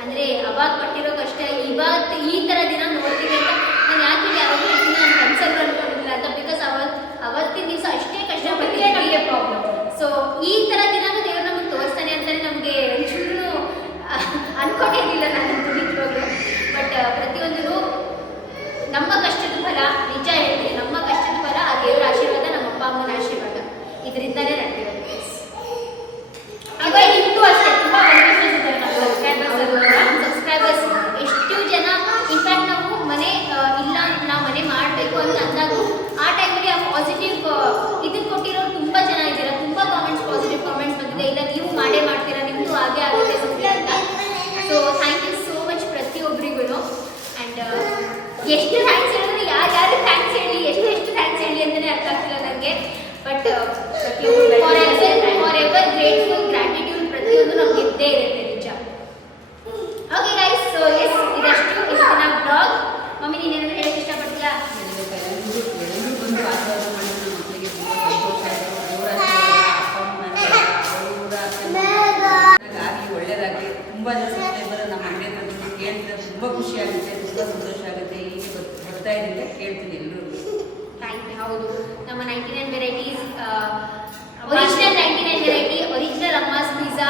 ಅಂದರೆ ಅವಾಗ ಪಟ್ಟಿರೋ ಕಷ್ಟ ಇವತ್ತು ಈ ಥರ ದಿನ ನೋಡ್ತೀವಿ ಅಂತ ನಾನು ಯಾಕೆ ಯಾವಾಗಲೂ ಹೇಳ್ತೀನಿ, ನಾನು ಕನ್ಸರ್ವ್ ಅನ್ಕೊಂಡಿಲ್ಲ ಅಂತ. ಬಿಕಾಸ್ ಅವತ್ತಿನ ದಿವಸ ಅಷ್ಟೇ ಕಷ್ಟ ಬಂದಿದೆ ನಮಗೆ ಪ್ರಾಬ್ಲಮ್. ಸೊ ಈ ಥರ ದಿನಾನು ದೇವ್ರು ನಮಗೆ ತೋರಿಸ್ತಾನೆ ಅಂತಲೇ ನಮಗೆ ಒಂಚೂರು ಅನ್ಕೊಂಡಿರಲಿಲ್ಲ ನಾನಂತೂ ನಿಜವಾಗ್ಲೂ. ಬಟ್ ಪ್ರತಿಯೊಂದೂ ನಮ್ಮ ಕಷ್ಟದ ಫಲ, ನಿಜ ಹೇಳ್ತೀನಿ, ನಮ್ಮ ಕಷ್ಟದ ಫಲ ಆ ದೇವರ ಆಶೀರ್ವಾದ, ನಮ್ಮ ಅಪ್ಪ ಅಮ್ಮನ ಆಶೀರ್ವಾದ, ಇದರಿಂದಲೇ ನಡೆದಿರೋದು. ಇವಾಗ ನಿಮಗೂ ಅಷ್ಟೇ ತುಂಬ ವೆಲ್ವಿಷರ್ಸ್ ಇದ್ದಾರೆ ನಮ್ಮ ಸಬ್ಸ್ಕ್ರೈಬರ್ಸ್. ಎಷ್ಟು ಜನ ಇನ್ಫ್ಯಾಕ್ಟ್ ನಾವು ಮನೆ ಇಲ್ಲ, ನಾವು ಮನೆ ಮಾಡಬೇಕು ಅಂತ ಅಂದಾಗ ಆ ಟೈಮಲ್ಲಿ ಆ ಪಾಸಿಟಿವ್ ಇದನ್ನು ಕೊಟ್ಟಿರೋರು ತುಂಬ ಜನ ಇದ್ದೀರಾ. ತುಂಬ ಪಾಸಿಟಿವ್ ಕಾಮೆಂಟ್ಸ್ ಬಂದಿದೆ, ಇಲ್ಲ ನೀವು ಮಾಡೇ ಮಾಡ್ತೀರಾ, ನಿಮ್ಮದು ಹಾಗೆ ಆಗುತ್ತೆ ಸುಮ್ಮನೆ ಅಂತ. So thank you so much ಪ್ರತಿಯೊಬ್ಬರಿಗೂ. ಆ್ಯಂಡ್ ಎಷ್ಟು ಥ್ಯಾಂಕ್ಸ್ ಹೇಳಿದ್ರೆ ಯಾರು ಥ್ಯಾಂಕ್ಸ್ ಹೇಳಿ, ಎಷ್ಟು ಥ್ಯಾಂಕ್ಸ್ ಹೇಳಿ ಅಂತಲೇ ಅರ್ಥ ಆಗ್ತಿಲ್ಲ ನನಗೆ. But for ever grateful, gratitude ಪ್ರತಿಯೊಂದು ನಮ್ಗೆ ಇದ್ದೇ ಇರುತ್ತೆ ನಿಜ. ಓಕೆ ಗೈಸ್, ಸೊ ಎಸ್ ಇದಷ್ಟು ಇವತ್ತಿನ ಬ್ಲಾಗ್. ಮಮ್ಮಿ ನೀನೇನಾದ್ರು ಹೇಳಕ್ಕೆ ಇಷ್ಟಪಡ್ತೀಯಾ? ಎಲ್ಲರೂ ಬಂದು ಆಶೀರ್ವಾದ ಮಾಡಿ ನಮ್ಮ ಮಕ್ಕಳಿಗೆ ತುಂಬ ಸಂತೋಷ ಆಯಿತು. ದೇವರ ಆಗಲಿ ಒಳ್ಳೇದಾಗಲಿ. ತುಂಬ ಜನ ಸಬ್ಸ್ಕ್ರೈಬರ್ ನಮ್ಮ ಮನೆ ಬಂದು ಕೇಳಿದ್ರೆ ತುಂಬ ಖುಷಿ ಆಗುತ್ತೆ, ತುಂಬ ಸಂತೋಷ ಆಗುತ್ತೆ. ಹೀಗೆ ಬರ್ತಾ ಇದ್ದರೆ ಕೇಳ್ತೀನಿ ಎಲ್ಲರೂ. Thank you. ಹೌದು, ನಮ್ಮ 99 varieties, original 99 variety original Amma's pizza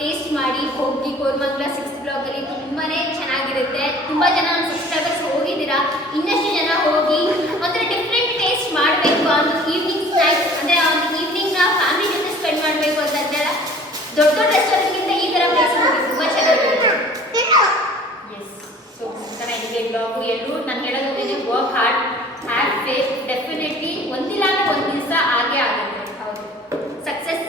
taste ಮಾಡಿ ಹೋಗಿ. ಕೋರ್ಮಂಗ್ಲ 6th ಬ್ಲಾಗಲ್ಲಿ ತುಂಬಾ ಚೆನ್ನಾಗಿರುತ್ತೆ. ತುಂಬ ಜನ ನನ್ನ ಸಬ್ಸ್ಕ್ರೈಬರ್ಸ್ ಹೋಗಿದ್ದೀರಾ, ಇನ್ನಷ್ಟು ಜನ ಹೋಗಿ ಒಂಥರ ಡಿಫ್ರೆಂಟ್ ಟೇಸ್ಟ್ ಮಾಡಬೇಕು. ಒಂದು ಈವ್ನಿಂಗ್ ಸ್ನ್ಯಾಕ್ಸ್ ಅಂದರೆ ಒಂದು ಈವ್ನಿಂಗ್ನ ಫ್ಯಾಮಿಲಿ ಜೊತೆ ಸ್ಪೆಂಡ್ ಮಾಡಬೇಕು ಅಂತಂದರೆ ದೊಡ್ಡ ರೆಸ್ಟೋರೆಂಟ್ಗಿಂತ ಈ ಥರ ಪ್ಲೇಸ್ ಹೋಗಿ ತುಂಬ ಚೆನ್ನಾಗಿರುತ್ತೆ. ಎಸ್, ಸೊ ಚೆನ್ನಾಗಿದೆ ಬ್ಲಾಗು. ಎಲ್ಲರೂ ನಾನು ಹೇಳೋದು work hard, have faith. Definitely ಒಂದಿಲ್ಲ ಅಂದರೆ ಒಂದು ದಿವಸ ಆಗೇ ಆಗುತ್ತೆ. ಹೌದು, ಸಕ್ಸಸ್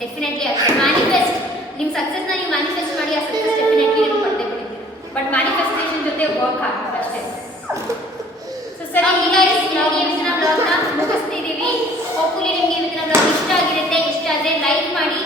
ಡೆಫಿನೆಟ್ಲಿ ಆಗುತ್ತೆ. ಮ್ಯಾನಿಫೆಸ್ಟ್, ನಿಮ್ಮ ಸಕ್ಸಸ್ನ ನೀವು ಮ್ಯಾನಿಫೆಸ್ಟ್ ಮಾಡಿ, ಆ ಸಕ್ಸಸ್ ಡೆಫಿನೆಟ್ಲಿ ನೀವು ಪಡೆದೇ ಪಡಿತೀರಿ. ಬಟ್ ಮ್ಯಾನಿಫೆಸ್ಟೇಷನ್ ಜೊತೆ ವರ್ಕ್ ಹಾರ್ಡ್ ಅಷ್ಟೇ. ಸೊ ಸರಿ, ಸರಿ, ಈಗ ಇವತ್ತಿನ ಬ್ಲಾಗ್ನ ಮುಗಿಸ್ತಿದ್ದೀವಿ. ಹೋಪ್ಫುಲಿ ನಿಮಗೆ ಇವತ್ತಿನ ಬ್ಲಾಗ್ ಇಷ್ಟ ಆಗಿರುತ್ತೆ. ಇಷ್ಟ ಆದರೆ ಲೈಕ್ ಮಾಡಿ,